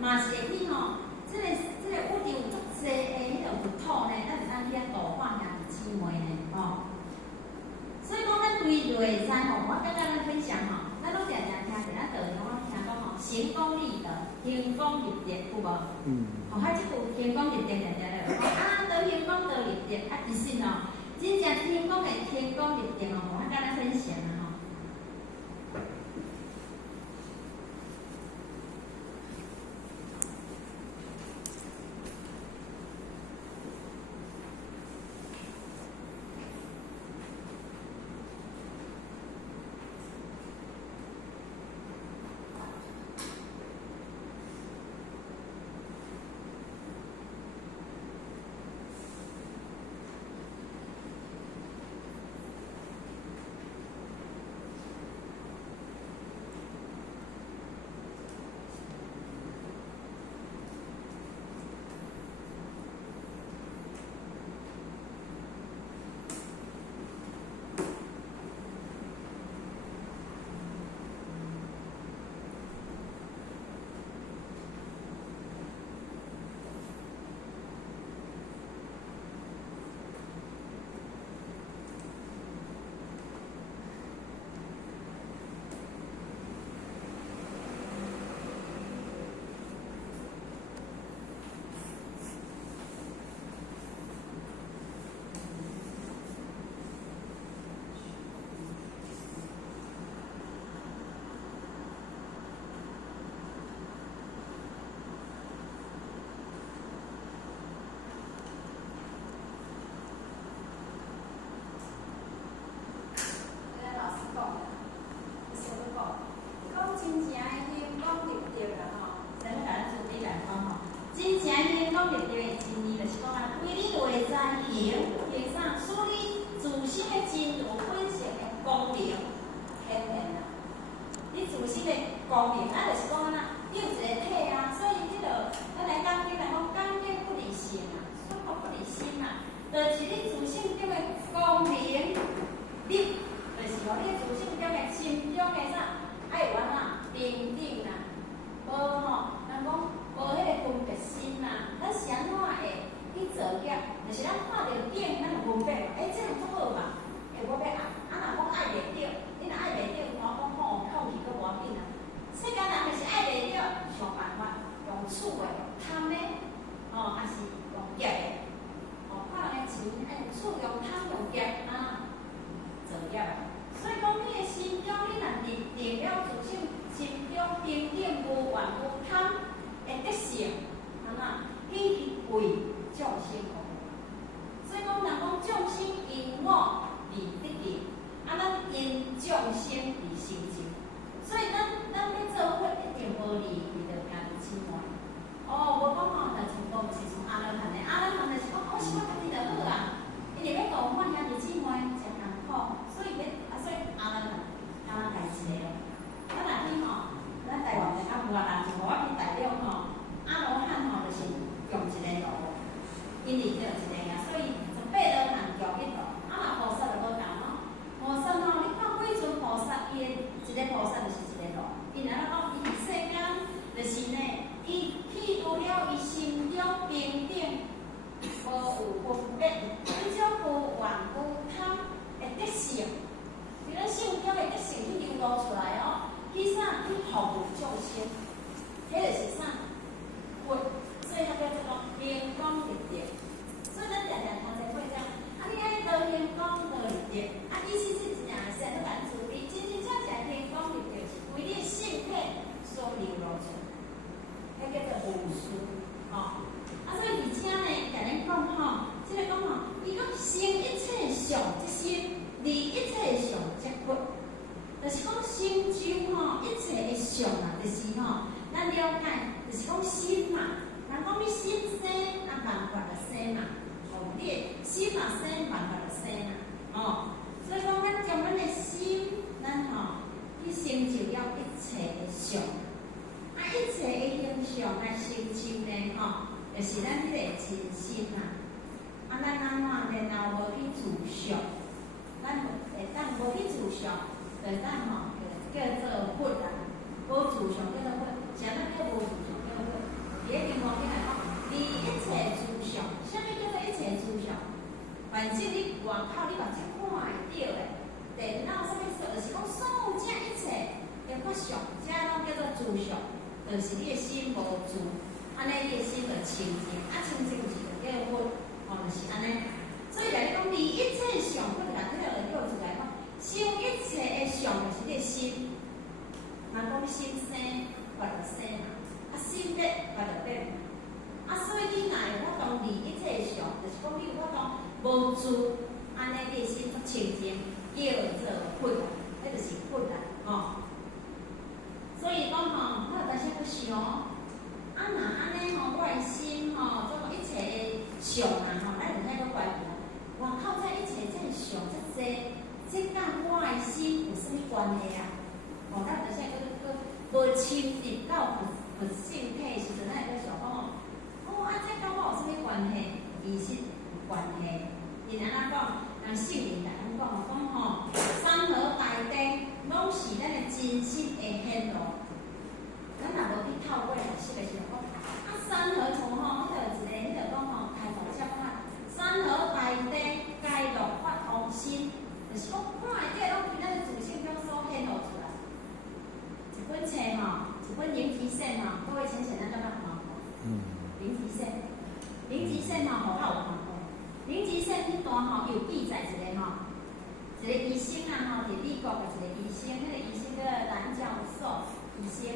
嘛是会去吼，即个宇宙有足济的迄个佛土呢，咱会当去度化兄弟姊妹呢，所以讲，咱对内在吼，我刚刚咱分享吼。咱拢常常听着，咱道理我听讲吼，成功立德，成功立德，有无？迄即句成功立德常常咧讲得成功得立德，其实哦，真正成功的成功立德哦，我甲咱分享吼。就是咱看到景，咱就分辨嘛，这样足好嘛，我要爱，若讲爱袂着，你若爱袂着，众生伫心中。所以咱要做佛一定无离，伊着行伫境外。哦，无讲吼，但从无是从阿罗汉的，阿罗汉就是讲，我是我家己就好啊。因为要度我行伫境外真艰苦，所以所以阿罗汉家己一个咯。咱若去吼，咱台湾的较有啊人就我去大陆吼，阿罗汉吼就是用一个路，因为就一个呀，所以从八罗汉用一路，啊嘛菩萨就无共咯。菩萨吼，你看每尊菩萨，伊的一个菩萨就是一个路，因安怎讲？伊世间就是呢，伊譬如了伊心中平等，无有分别，伊种无怨无贪的德性，伫咱心中的德性去流露出来哦。去啥？去服务众生，迄就是啥？佛，所以它叫做讲灵光立德。所以咱常常听者会讲，啊，你爱道灵光道立德，啊，意思是真正是安怎办处理？真正正灵光立德是为你性体所流露出，迄叫做无私，吼。啊，所以而且呢，甲恁讲吼，即个讲吼，伊讲生一切相即心，离一切相即佛。就是讲心中吼，一切的相啊，就是吼，咱了解，就是讲心嘛。人讲你心生，啊万法就生嘛。哦，你的心嘛生，万法就生啦。哦，所以讲咱将咱的心，咱吼去成就了一切的相。啊，一切的形象来成就呢，吼，就是咱迄个真心啦。啊，咱安怎然后无去自相，咱会当无去自相。就咱吼叫做佛啦，无自相叫做佛，啥物叫无自相叫做佛？伫咧经文顶来讲，离一切自相，啥物叫做一切自相？反正你外口你目睭看会到的，电脑啥物说，就是讲所有这一切的法相，这拢叫做自相，就是你的心无自，安尼你的心就清净，啊清净就是就叫佛，哦就是安尼。所以来讲，离一切相，我就来这个叫出来讲。生一切的相就是你的心，人讲心生，法就生啦；啊心灭，法就灭。啊，所以你若有法度离一切相，就是讲你有法度无自，安尼你的心足清净，叫做佛啦，迄就是佛啦，吼。所以讲吼，我有当时去想，啊若安尼吼，我的心吼，种一切的相啊吼，咱就遐个关系，外口这一切这相这多。这甲我的心有啥物关系啊？哦，咱就是无深入到佛性体时阵，咱会去想讲哦，啊，这甲我有啥物关系？其实有关系。因安怎讲？人圣人来讲吼，山河大地拢是咱的真心的显露。咱若无去透过认识的时候，讲啊，山河从吼，迄个讲吼，开头写讲山河大地皆落发同心。就是讲，看会见拢伫咱的自性中所显露出来。一本册吼，一本灵极线吼，各位浅浅咱敢捌看过？灵极线，灵极线吼，好有看过。灵极线迄段吼有记载一个吼，一个医生啊吼，伫美国的一个医生，迄个医生叫蓝教授医生，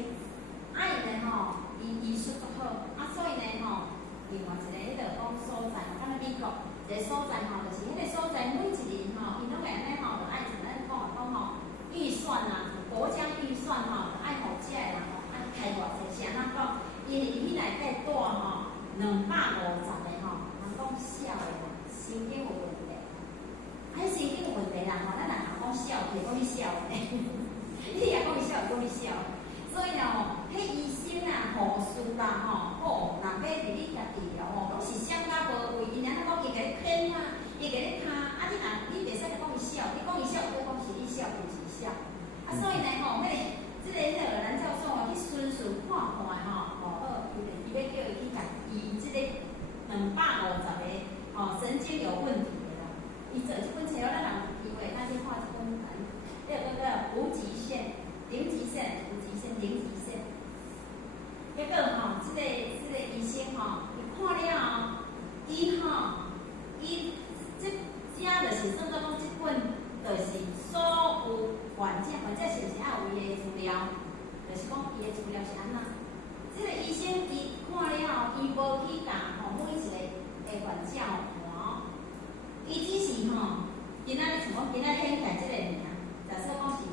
啊伊呢吼，医术足好，啊所以呢吼，另外一个迄个讲所在，敢若美国一个所在吼，就是迄个所在每一年吼，因拢会安尼吼，就爱像咱讲吼，预算啊，国家预算吼，就爱互遮个人吼，爱开偌济，是安怎讲？因为伊内底带吼250个吼，人讲少的人神经有问题，迄神经有问题人吼，咱人讲少，就是讲你少的，你若讲伊少，就讲你少。所以吼，迄医生啊、护士啦吼，好，若要伫你家治疗吼，拢是相当无位，因安尼讲伊甲你骗啊，伊甲你拍，啊你袂使讲伊少，你讲伊少，就讲是你少，就是少。啊，所以呢吼，迄个蓝教授哦，去顺序看看吼，好，伊要叫伊去甲医即个250个吼神经有问题的啦。伊做即本册咱人有机会，咱去看即本这个无极限、零极限、无极限、零极限。迄个吼，即个医生吼，伊看了后，伊即就是算做讲即本，就是所有患者是毋是爱有伊的资料？就是讲伊的资料是安怎？即个医生伊看了后，伊无去甲吼每一个患者看哦，伊只是吼，今仔日像讲今仔显起来即个名，假设讲是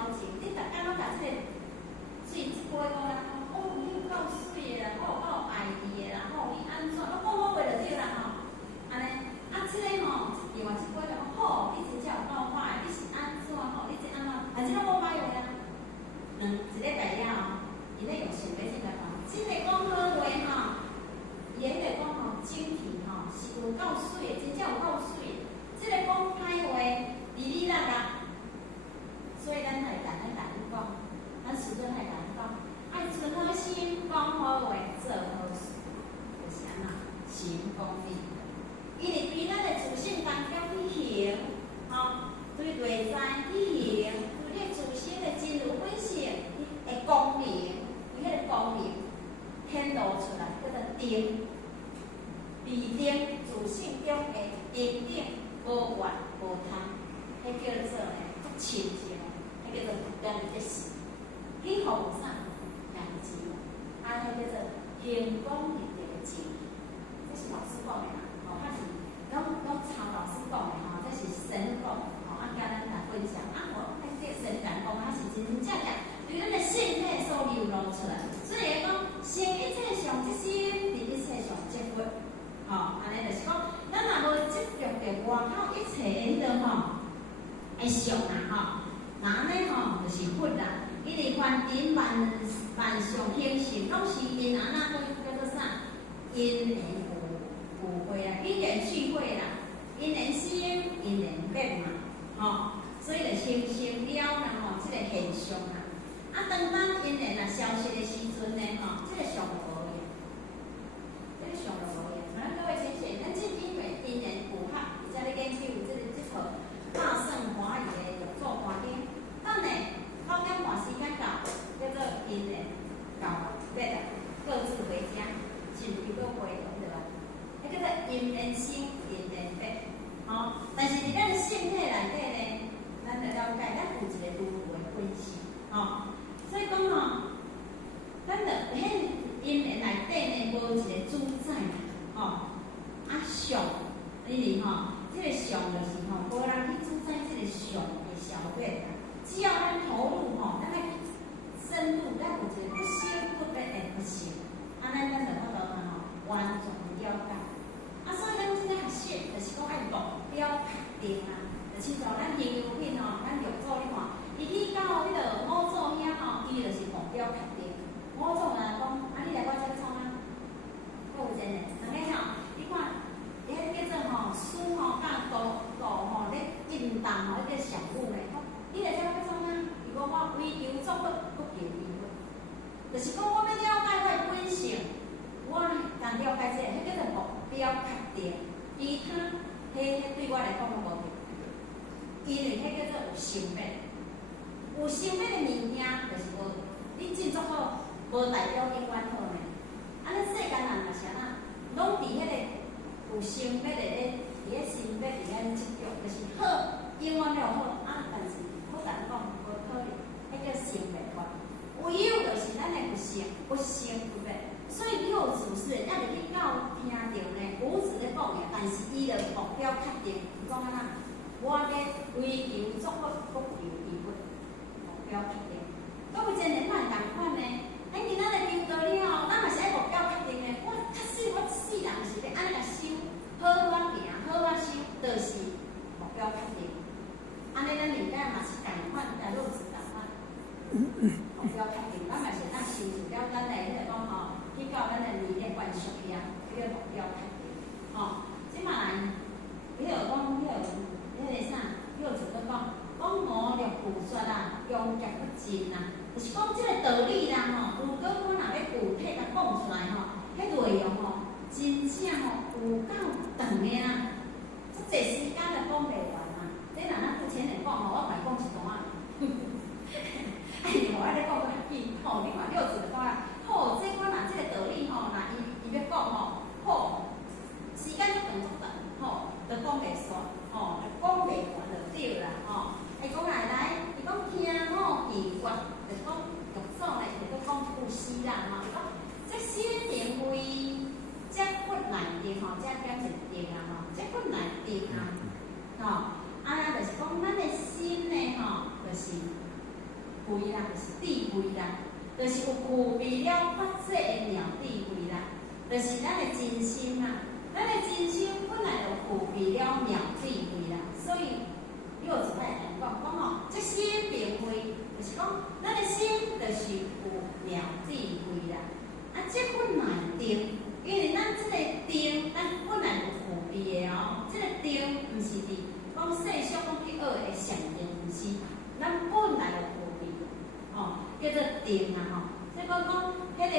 头前，你逐工拢甲即个水一杯讲啦，哦，你够水的啦，哦，够爱伊的啦，吼，你安怎？拢讲好话就对啦吼，安尼，啊，即个吼，另外一杯就讲好，你真正有够歹，你是安怎吼？你是安怎？啊，即个无歹话啊，一礼拜了后，伊咧用想要即个讲，即个讲好话吼，伊个迄个讲吼，整体吼是有够水的，真正有够水的。即个讲歹话，哩哩啦啦，所以咱来甲咱大家讲，咱师尊来甲咱讲，爱存好心，讲好话，做好事，就是安那，行公义。伊是对咱的自信当中去行，吼，对内在去行，对你自身的真如本性的光明，伊迄个光明显露出来，叫做定，必定自信中的定定，无怨无贪，迄叫做咧足清净，迄叫做人的事，去服务啥？人情，啊，迄叫做行功立德的情，这是老师讲的啦，吼，他是拢抄老师讲的吼，这是神讲，吼，啊，甲咱来分享，啊，我迄个神讲讲，他是真真正正对咱的性体所流露出来，所以讲，生一切上即心，伫一切上即佛，吼，安尼就是讲，咱若无执着着外口一切的迄个吼，会相啦吼，那安尼吼就是佛啦，伊伫凡尘万象形成，拢是因安那叫做啥？因缘有会啦，因缘聚会啦，因缘生，因缘灭嘛，吼，所以就形成了啦吼，即个现象啦。啊，当咱因缘啊消失的时阵呢，吼，即个上就无用，即个上就无用。咱各位先生，咱即因缘有合，而且咧研究即套大圣华语的著作观点，等下9点半时间到，叫做因缘到灭啦，各自回家，进入一个会堂对吧？迄叫做因缘生，因缘灭，吼。但是伫咱的性体内底呢，咱着了解，咱有一个如何的分析，吼。所以讲吼，咱着迄因缘内底呢，无一个主宰，吼，啊相，因为吼，即个相就是吼，无人去主宰即个相的消灭啦。只要咱投入吼，咱来深入，咱有一个不生不灭的不行，啊，咱就法度吼完全了解。啊，所以咱即个学习就是讲爱目标确定啊，就亲像咱营养品吼，咱玉组你看。伊去到迄个五组遐吼，伊就是目标确定。五组人讲，啊，你来我遮创啊？够有真诶，两个吼，你看，迄叫做吼书吼甲图吼咧运动吼，迄个上舞咧，讲你来遮我创啊？伊讲我为求作佛，不求因佛，就是讲我要了解我诶本性，我但了解这个，迄叫做目标确定。其他迄对我来讲都无用，因为迄叫做有生灭。有生灭的物件，就是无你振作好，无代表永远好呢。安尼世间人也是安那，拢伫迄个有生灭的咧，伫咧生灭伫咧执着，就是好，永远了好。啊，但是好难讲，无可能，迄叫生灭观。唯有就是咱的不生，不生不灭。所以六祖是人家就去到听到呢，五子咧讲的，但是伊的目标确定，讲安那，我要为求作佛，不求因佛。目标确定，各位真人咱同款呢。咱今仔日求道理吼，咱嘛是爱目标确定的。我确实我世人是要安尼来修，好我行，好我修，就是目标确定。安尼咱理解嘛是同款，甲落子同款。目标确定，咱嘛是咱修除了咱的迄个讲吼，去到咱的理念观属遐，迄个目标确定。吼，即嘛来，迄个讲迄个啥，六祖都讲。讲无力菩萨啦，用极不尽啦，就是讲即个道理啦吼。如果我若要具体甲讲出来吼，迄内容吼，真正吼有够长的啦，足侪时间就讲袂完啦。这若咱付钱来讲吼，我来讲一段啊。哎，我爱咧讲个紧吼，你看六字就讲啊，好，这我若即个道理吼，若伊要讲吼，好，时间足长足长，吼，就讲袂煞，吼，就讲袂完就对啦，吼。伊讲来，伊讲听我疑惑，就是讲玉祖咧，就是讲一句诗啦，吼，伊讲这心定位，这佛内定吼，这点是定啊，吼，这佛内定啊，吼，位啦，就是智慧啦，就是有具备了发迹的妙智慧啦，就是咱的真心啊。咱的真心本来就具备了妙智慧啦，所以有一摆人讲吼，这心明慧，就是讲咱的心就是有妙智慧啦。啊，这本来定，因为咱这个定，咱本来就具备的哦。这个定，毋是伫讲世俗讲去学的上定，毋是，咱本来就具备，哦，叫做定啊吼。所以讲迄个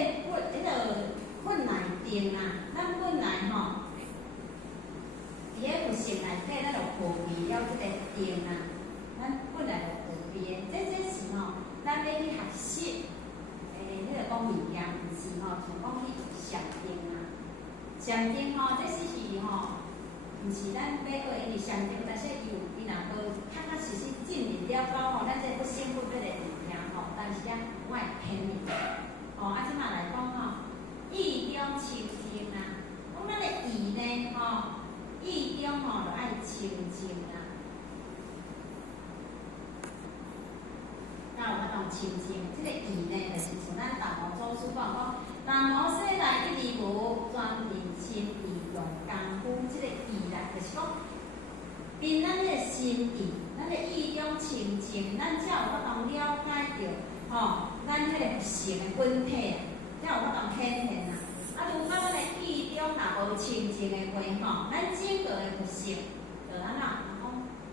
本来定啊，咱本来吼，伫个佛性内底，咱就具备了这个定啊，咱本来就具备的。这是吼，咱要去学习。迄个讲物件，毋是吼，像讲去上定啊，上定吼，这是吼，毋是咱要学伊上定，但是伊若无确实实进入了到吼，咱这不幸福的物件吼，但是啊，我会骗你。哦，啊，即马来讲吼，意中清净啊，讲咱的意呢吼，意中吼就爱清净啊。有法度清净，这个意呢，就是像咱达摩祖师讲，达摩世来一字无，专凭心意用功夫。这个意啦，就是讲，凭咱个心意，咱个意中清净，咱才有法度了解到，吼，咱迄个性的本体啊，才有法度显现啊。啊，如果咱个意中若无清净的话，吼，咱整个的佛性就安怎，讲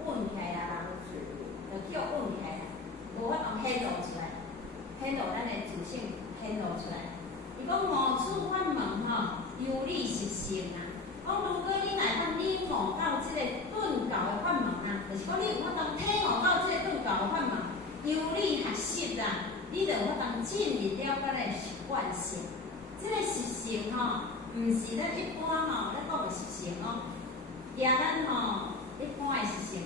混起来啦，就叫混起来。无法度显露出来，显露咱的自性，显露出来。伊讲无处法门吼，有理实性啊。讲如果你来当领悟到即个顿教的法门啊，就是讲你有法度体悟到即个顿教的法门，有理学习啊，你就有法度进入了咱的实惯性。即个实性吼，毋是咱一般吼咧讲的实性哦，也咱吼一般的实性。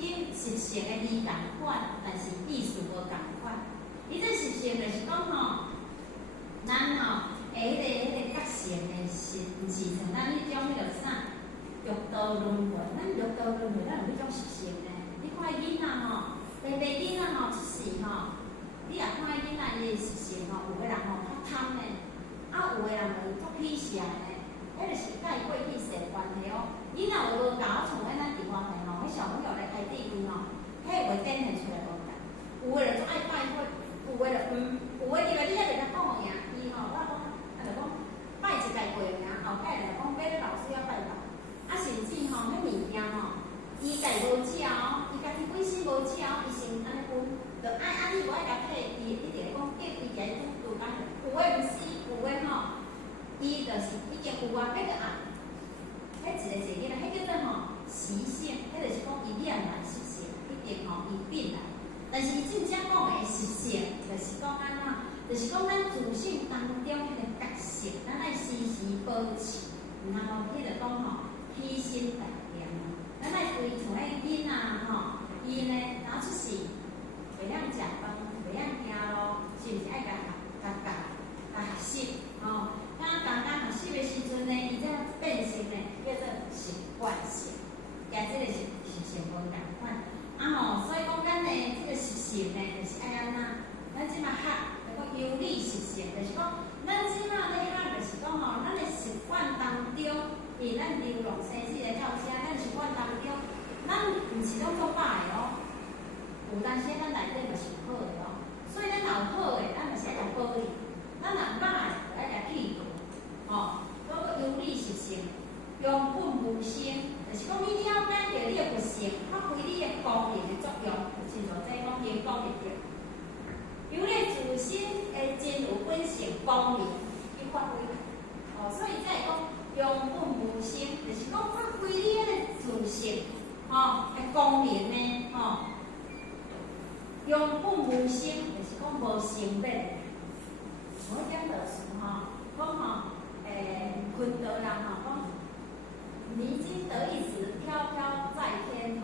因实性的字共款，但是意思无共款。伊这实性就是讲吼，咱吼迄个觉性的是，毋是像咱迄种迄个啥六道轮回，咱六道轮回咱有迄种实性呢。你看囡仔吼，白白囡仔吼出世吼，你也看囡仔伊的实性吼，有个人吼较贪呢，啊有个人就足鄙视的呢，迄就是甲伊过去世关系哦。囡仔有无教从咱伫外面吼，迄小朋友来开智慧吼，迄会展现出来无共。有诶就爱拜佛，有诶就有诶就你还袂甲讲尔，伊吼我讲，啊就讲拜一届过尔，后摆就讲要咧老师要拜拜，啊甚至吼迄物件吼，伊家无食哦，伊家己本身无食哦，伊先安尼分，就爱你无爱甲摕，伊直咧讲叫伊家己拄讲，有诶毋是，有诶吼，伊就是已经有啊，迄个啊。迄一个一个，迄叫做吼习性，迄就是讲伊念来习性，一定吼伊变来。但是伊真正讲的习性，就是讲安怎，就是讲咱自性当中迄个觉性，咱爱时时保持，然后迄个讲吼起心动念，咱爱对像迄囡仔吼，伊呢刚出世，袂晓食饭，袂晓行路，是毋是爱甲学习吼？学习的时阵呢，伊才变成呢叫做习惯性，甲即个是性无共款。啊吼，所以讲咱的即个习性呢，就是爱安怎？咱即马学，就讲有理习性，就是讲咱即马咧学，就是讲吼，咱的习惯当中，因咱流浪生死的到遮，咱习惯当中，咱毋是拢做歹的哦，有当时咱内底嘛是好的哦，所以咱若有好的，咱嘛是爱甲保留；咱若歹的，就爱甲去除。哦，嗰个有理实性，用本无生，就是讲你了解到你的佛性，发挥你的功能的作用，就是说即讲因功力着。有你自身的真有本性功能去发挥，哦，所以才会讲用本无生，就是讲发挥你迄个自性，哦，的功能呢，哦，用本无生，就是讲无生灭。我点著是吼，讲吼。昆德人吼讲，离经得一时，飘飘在天堂，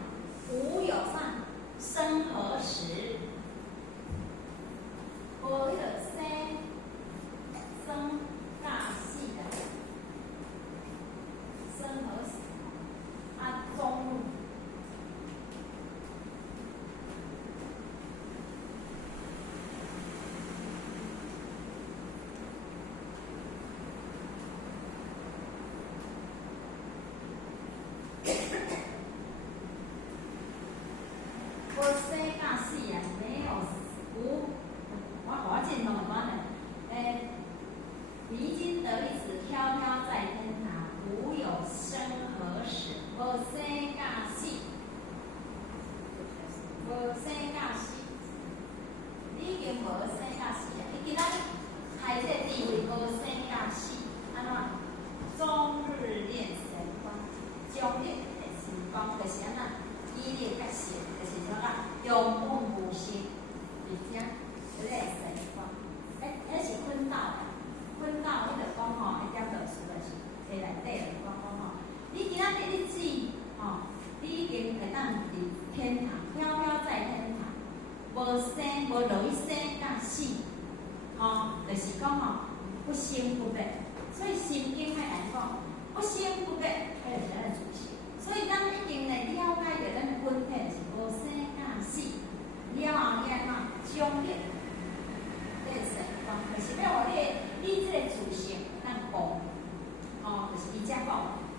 无有上生何时？无迄个生大死的，生何时？啊，终戏啊，没有无，我见同的讲的，离经得利时，飘飘在天堂，无有生和死，无生甲死，无生甲死，已经无生甲死啊！伊今仔日开这地位无生甲死，安怎？终日练神功，终日练神功就是安怎？以力甲神，就是啥啊？永不无心，是啥？练神功，迄是坤道的。坤道，你着讲吼，一点著事就是在内底就讲吼，你今仔日你指吼，你已经会当伫天堂，飘飘在天堂，无生无落去生甲死，吼，就是讲吼不生不灭，所以心经爱来讲不生不灭，迄就是咱的自信。所以当已经来了解着咱的本体是无生甲死，了后你安怎将力练神功，就是要互你这个自性咱讲，哦，就是伊遮讲，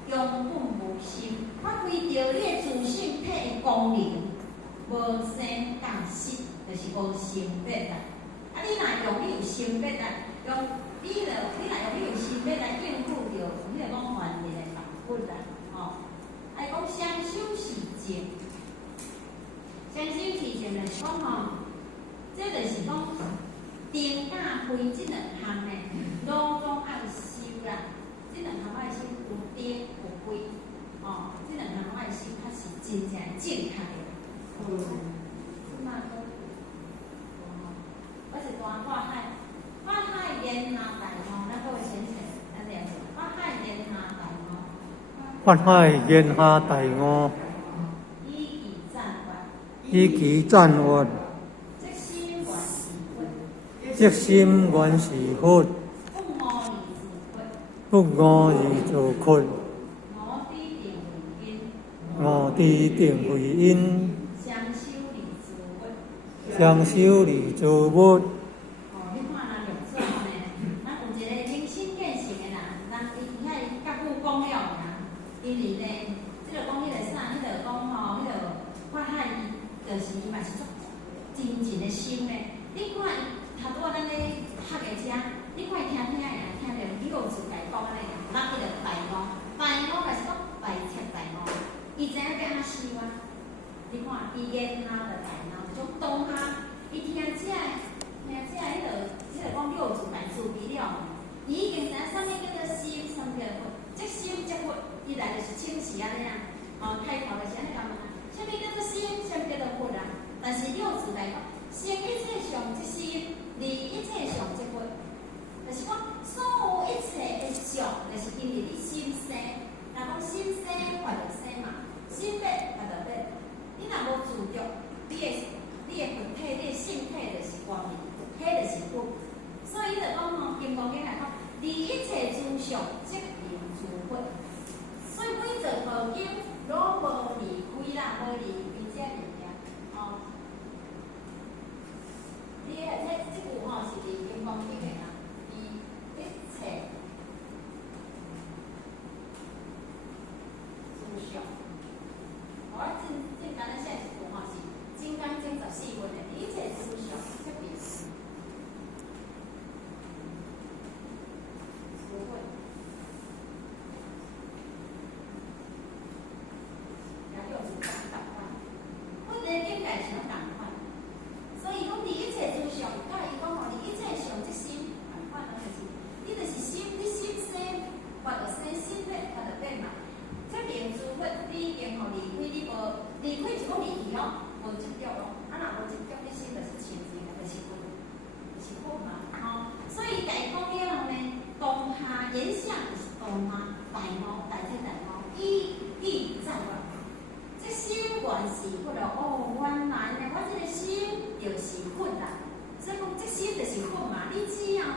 用本无心，发挥着你的自性体的功能，无生甲死，就是无生灭啦。啊，你若用你有生灭啦，用你若用你有生灭来应付着，你着讲还你的法本啦，哦。爱讲双手是静，双手是静就是讲吼，这就是讲。定甲慧这两项呢，拢总爱修啦。这两项爱修有定有慧，哦，这两项爱修，它是真正正确的。即马个，我是大法海，法海言下大吼，咱各位先生，咱念法海言下大吼。法海言下大我，以其赞曰。即心原是佛，不我而自困，我知定为因，相修离自物。你看咱历史吼呢，咱有一个人生见性的人，人伊遐甲久讲了尔，因为呢，即个讲迄个啥，迄个讲吼，迄个法海伊，就是伊嘛是足真正的修呢。你看伊。头拄仔咱咧学的遮，你看听听的，听着六字来讲安尼啊，咱迄个大悟，大悟就是讲大彻大悟，伊知影要安怎修啊？你看伊言下的大悟，就当下伊听遮迄个讲六字来自备了，伊已经知影啥物叫做心，啥物叫做佛，即心即佛，伊来就是清晰安尼啊。哦，开头就是安尼讲嘛，啥物叫做心，啥物叫做佛啊？但是六字来讲，先一切上即心。离一切上即佛，就是讲所有一切的上，就是因为你心生。若讲心生，法就生嘛；心灭，法就灭。你若无自觉，你的本体、你的性体就是光明，迄就是佛。所以就讲吼，金刚经来讲，离一切诸相，即名诸佛。所以每一座佛经拢无离开啦，无离开这物件，哦。你即句吼是伫金刚经的啦，伊一切诸相，我正简单写一句吼是《金刚经》14分的，一切诸相即名诸佛。也有是共款，本来境界是共款。所以讲，你一切诸相，甲伊讲吼，你一切上即心，共款啊，就是你就是心，你心生，法就生；心灭，法就灭嘛。这名诸佛，你已经吼离开，你无离开就讲离去哦，无执着咯。啊，若无执着，你心就是清净，就是佛，就是佛嘛。吼，所以家己讲了后呢，当下言相就是当下大悟，大彻大悟，意在外。这心原是佛咯，哦，原来呢，我这个心就是佛啦。所以讲，这心就是佛嘛。你只要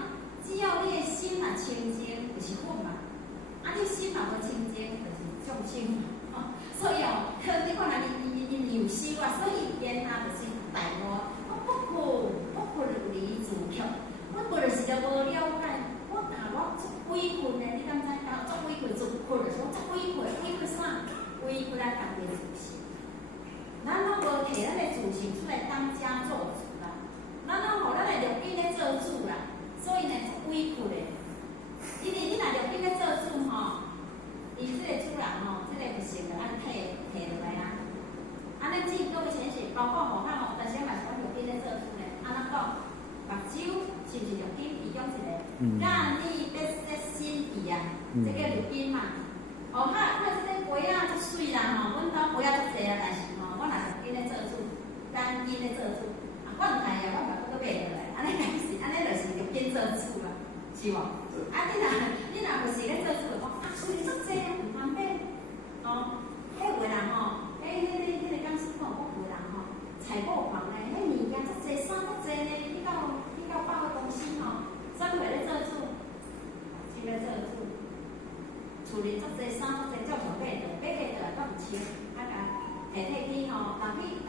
你的心若清净，就是佛嘛。啊，你心若无清净，就是众生嘛。哦，所以哦，你看啦，你有修啊，所以言下就是大悟。我不离自觉，我不就是着无了解，我足委屈呢。你敢知？足委屈，足困的时候，足委屈啥？委屈咱家己的自信，咱拢无摕咱的自信出来当真甲你要说心意啊，这叫入宾嘛。哦，这个杯仔足水啦吼，阮兜杯仔足济啊，但是吼，我若是紧咧做主，赶紧咧做主，啊，我毋知啊，我嘛搁买落来，安尼就是入宾做主啦，是无？啊，你若不是咧做主，讲啊，水足济啊，毋方便。哦，迄有人吼，迄个讲师傅讲有人吼，采购房咧，迄物件足济，衫足济咧，去到百货公司吼，怎袂咧做主？是咧做主。厝里足济衫足济，照常买倒，买倒都毋穿，啊甲摕去吼，若摕去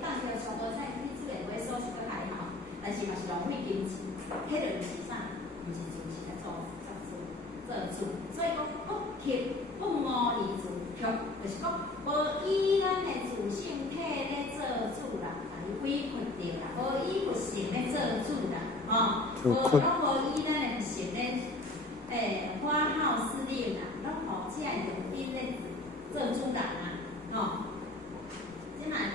当着上多菜去即个买所是搁还好，但是嘛是浪费金钱，迄著是啥？毋是做是来做主，所以讲不吸不无离主吸，就是讲无以咱的自性体咧做主啦，啊你违背着啦，无以佛性咧做主啦，吼，无以咱的性咧。花好势力啦，拢互这用因咧做主人啊，吼。即卖讲，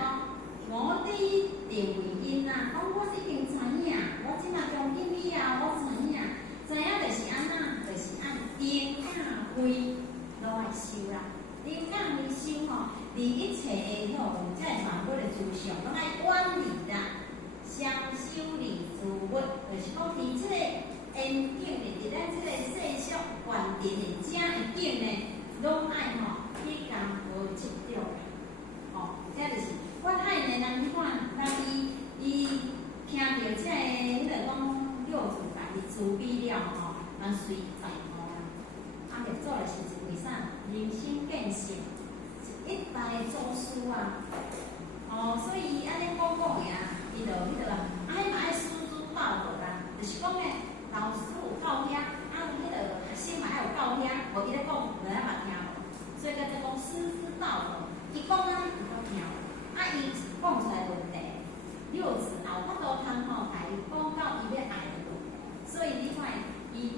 我第一定为因啊，讲我已经知影，我即卖从今以后我知影就是安怎，就是按定价费拢爱收啦。定价费收吼，伫一切的吼，即个全部的事项拢爱管理啦，双收利自物，就是讲伫即个。因景的，伫咱即个世俗环境的正的景呢，拢爱吼去共无执着的，吼，这就是我太呢人去看，当伊听到这个，迄个讲六祖家己慈悲了吼，人随在乎啦。啊，要做的是为啥？人生见性，是一代祖师啊。哦，所以安尼讲的啊，伊就迄个啊，迄嘛爱师祖道德啦，就是讲诶。老师有到遐，啊，迄个学生嘛爱有到遐，无伊咧讲，人家嘛听无。所以叫做讲师之道德，伊讲咱有法听，啊，伊讲出来问题，六字后法度通吼，甲伊讲到伊要爱的问题。所以你看，伊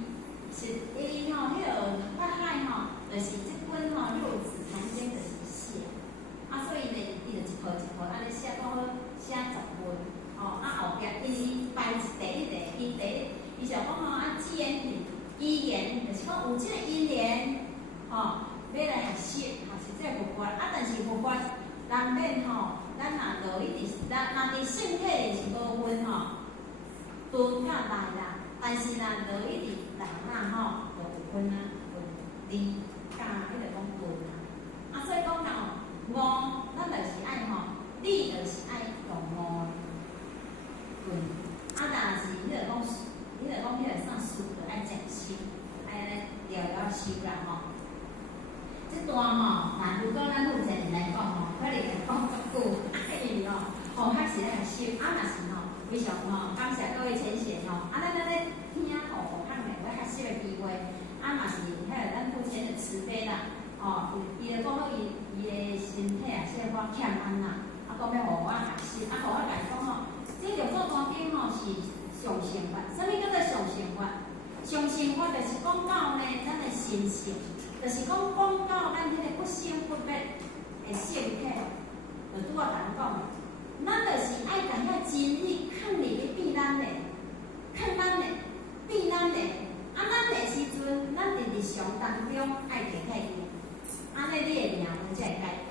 吼，迄个法海吼，就是即本吼六字禅经就是写，啊，所以呢，伊就一号一号安尼写到好写10本，吼，啊后壁伊排第一题，伊就讲吼啊，只言品，语言就是讲有即个因缘，吼，要来学习，学习即个佛法。啊，但是佛法难免吼，咱若落去伫伫性体是无分吼，分较大啦。但是若落去伫人啊吼，就有分啊，分理甲迄个讲分啊。啊，所以讲到五，咱就是爱吼，理就是爱用五分。啊，但是迄个讲。你著讲迄个啥书著爱正修，爱安尼条条修啦吼。即段吼，若如果咱目前来讲吼，可能会讲足久，因为吼，较是咧修，啊，若是吼，非常吼，感谢各位浅显吼，啊，咱咧听吼，看每个学习的机会，啊，嘛是迄个咱父亲的慈悲啦，吼，伊著讲好伊的身体啊，说我欠安啦，啊，讲要互我学习，啊，互我来讲吼，即着做单经吼是。上乘法，什么叫做上乘法？上乘法就是讲到呢，咱的心性，就是讲到咱迄个不生不灭的性体，就拄啊人讲的，咱就是爱甲遐真理放入去变咱的，放咱的，变咱的，啊，咱的时阵，咱伫日常当中爱摕起伊，安尼你的命运才会改。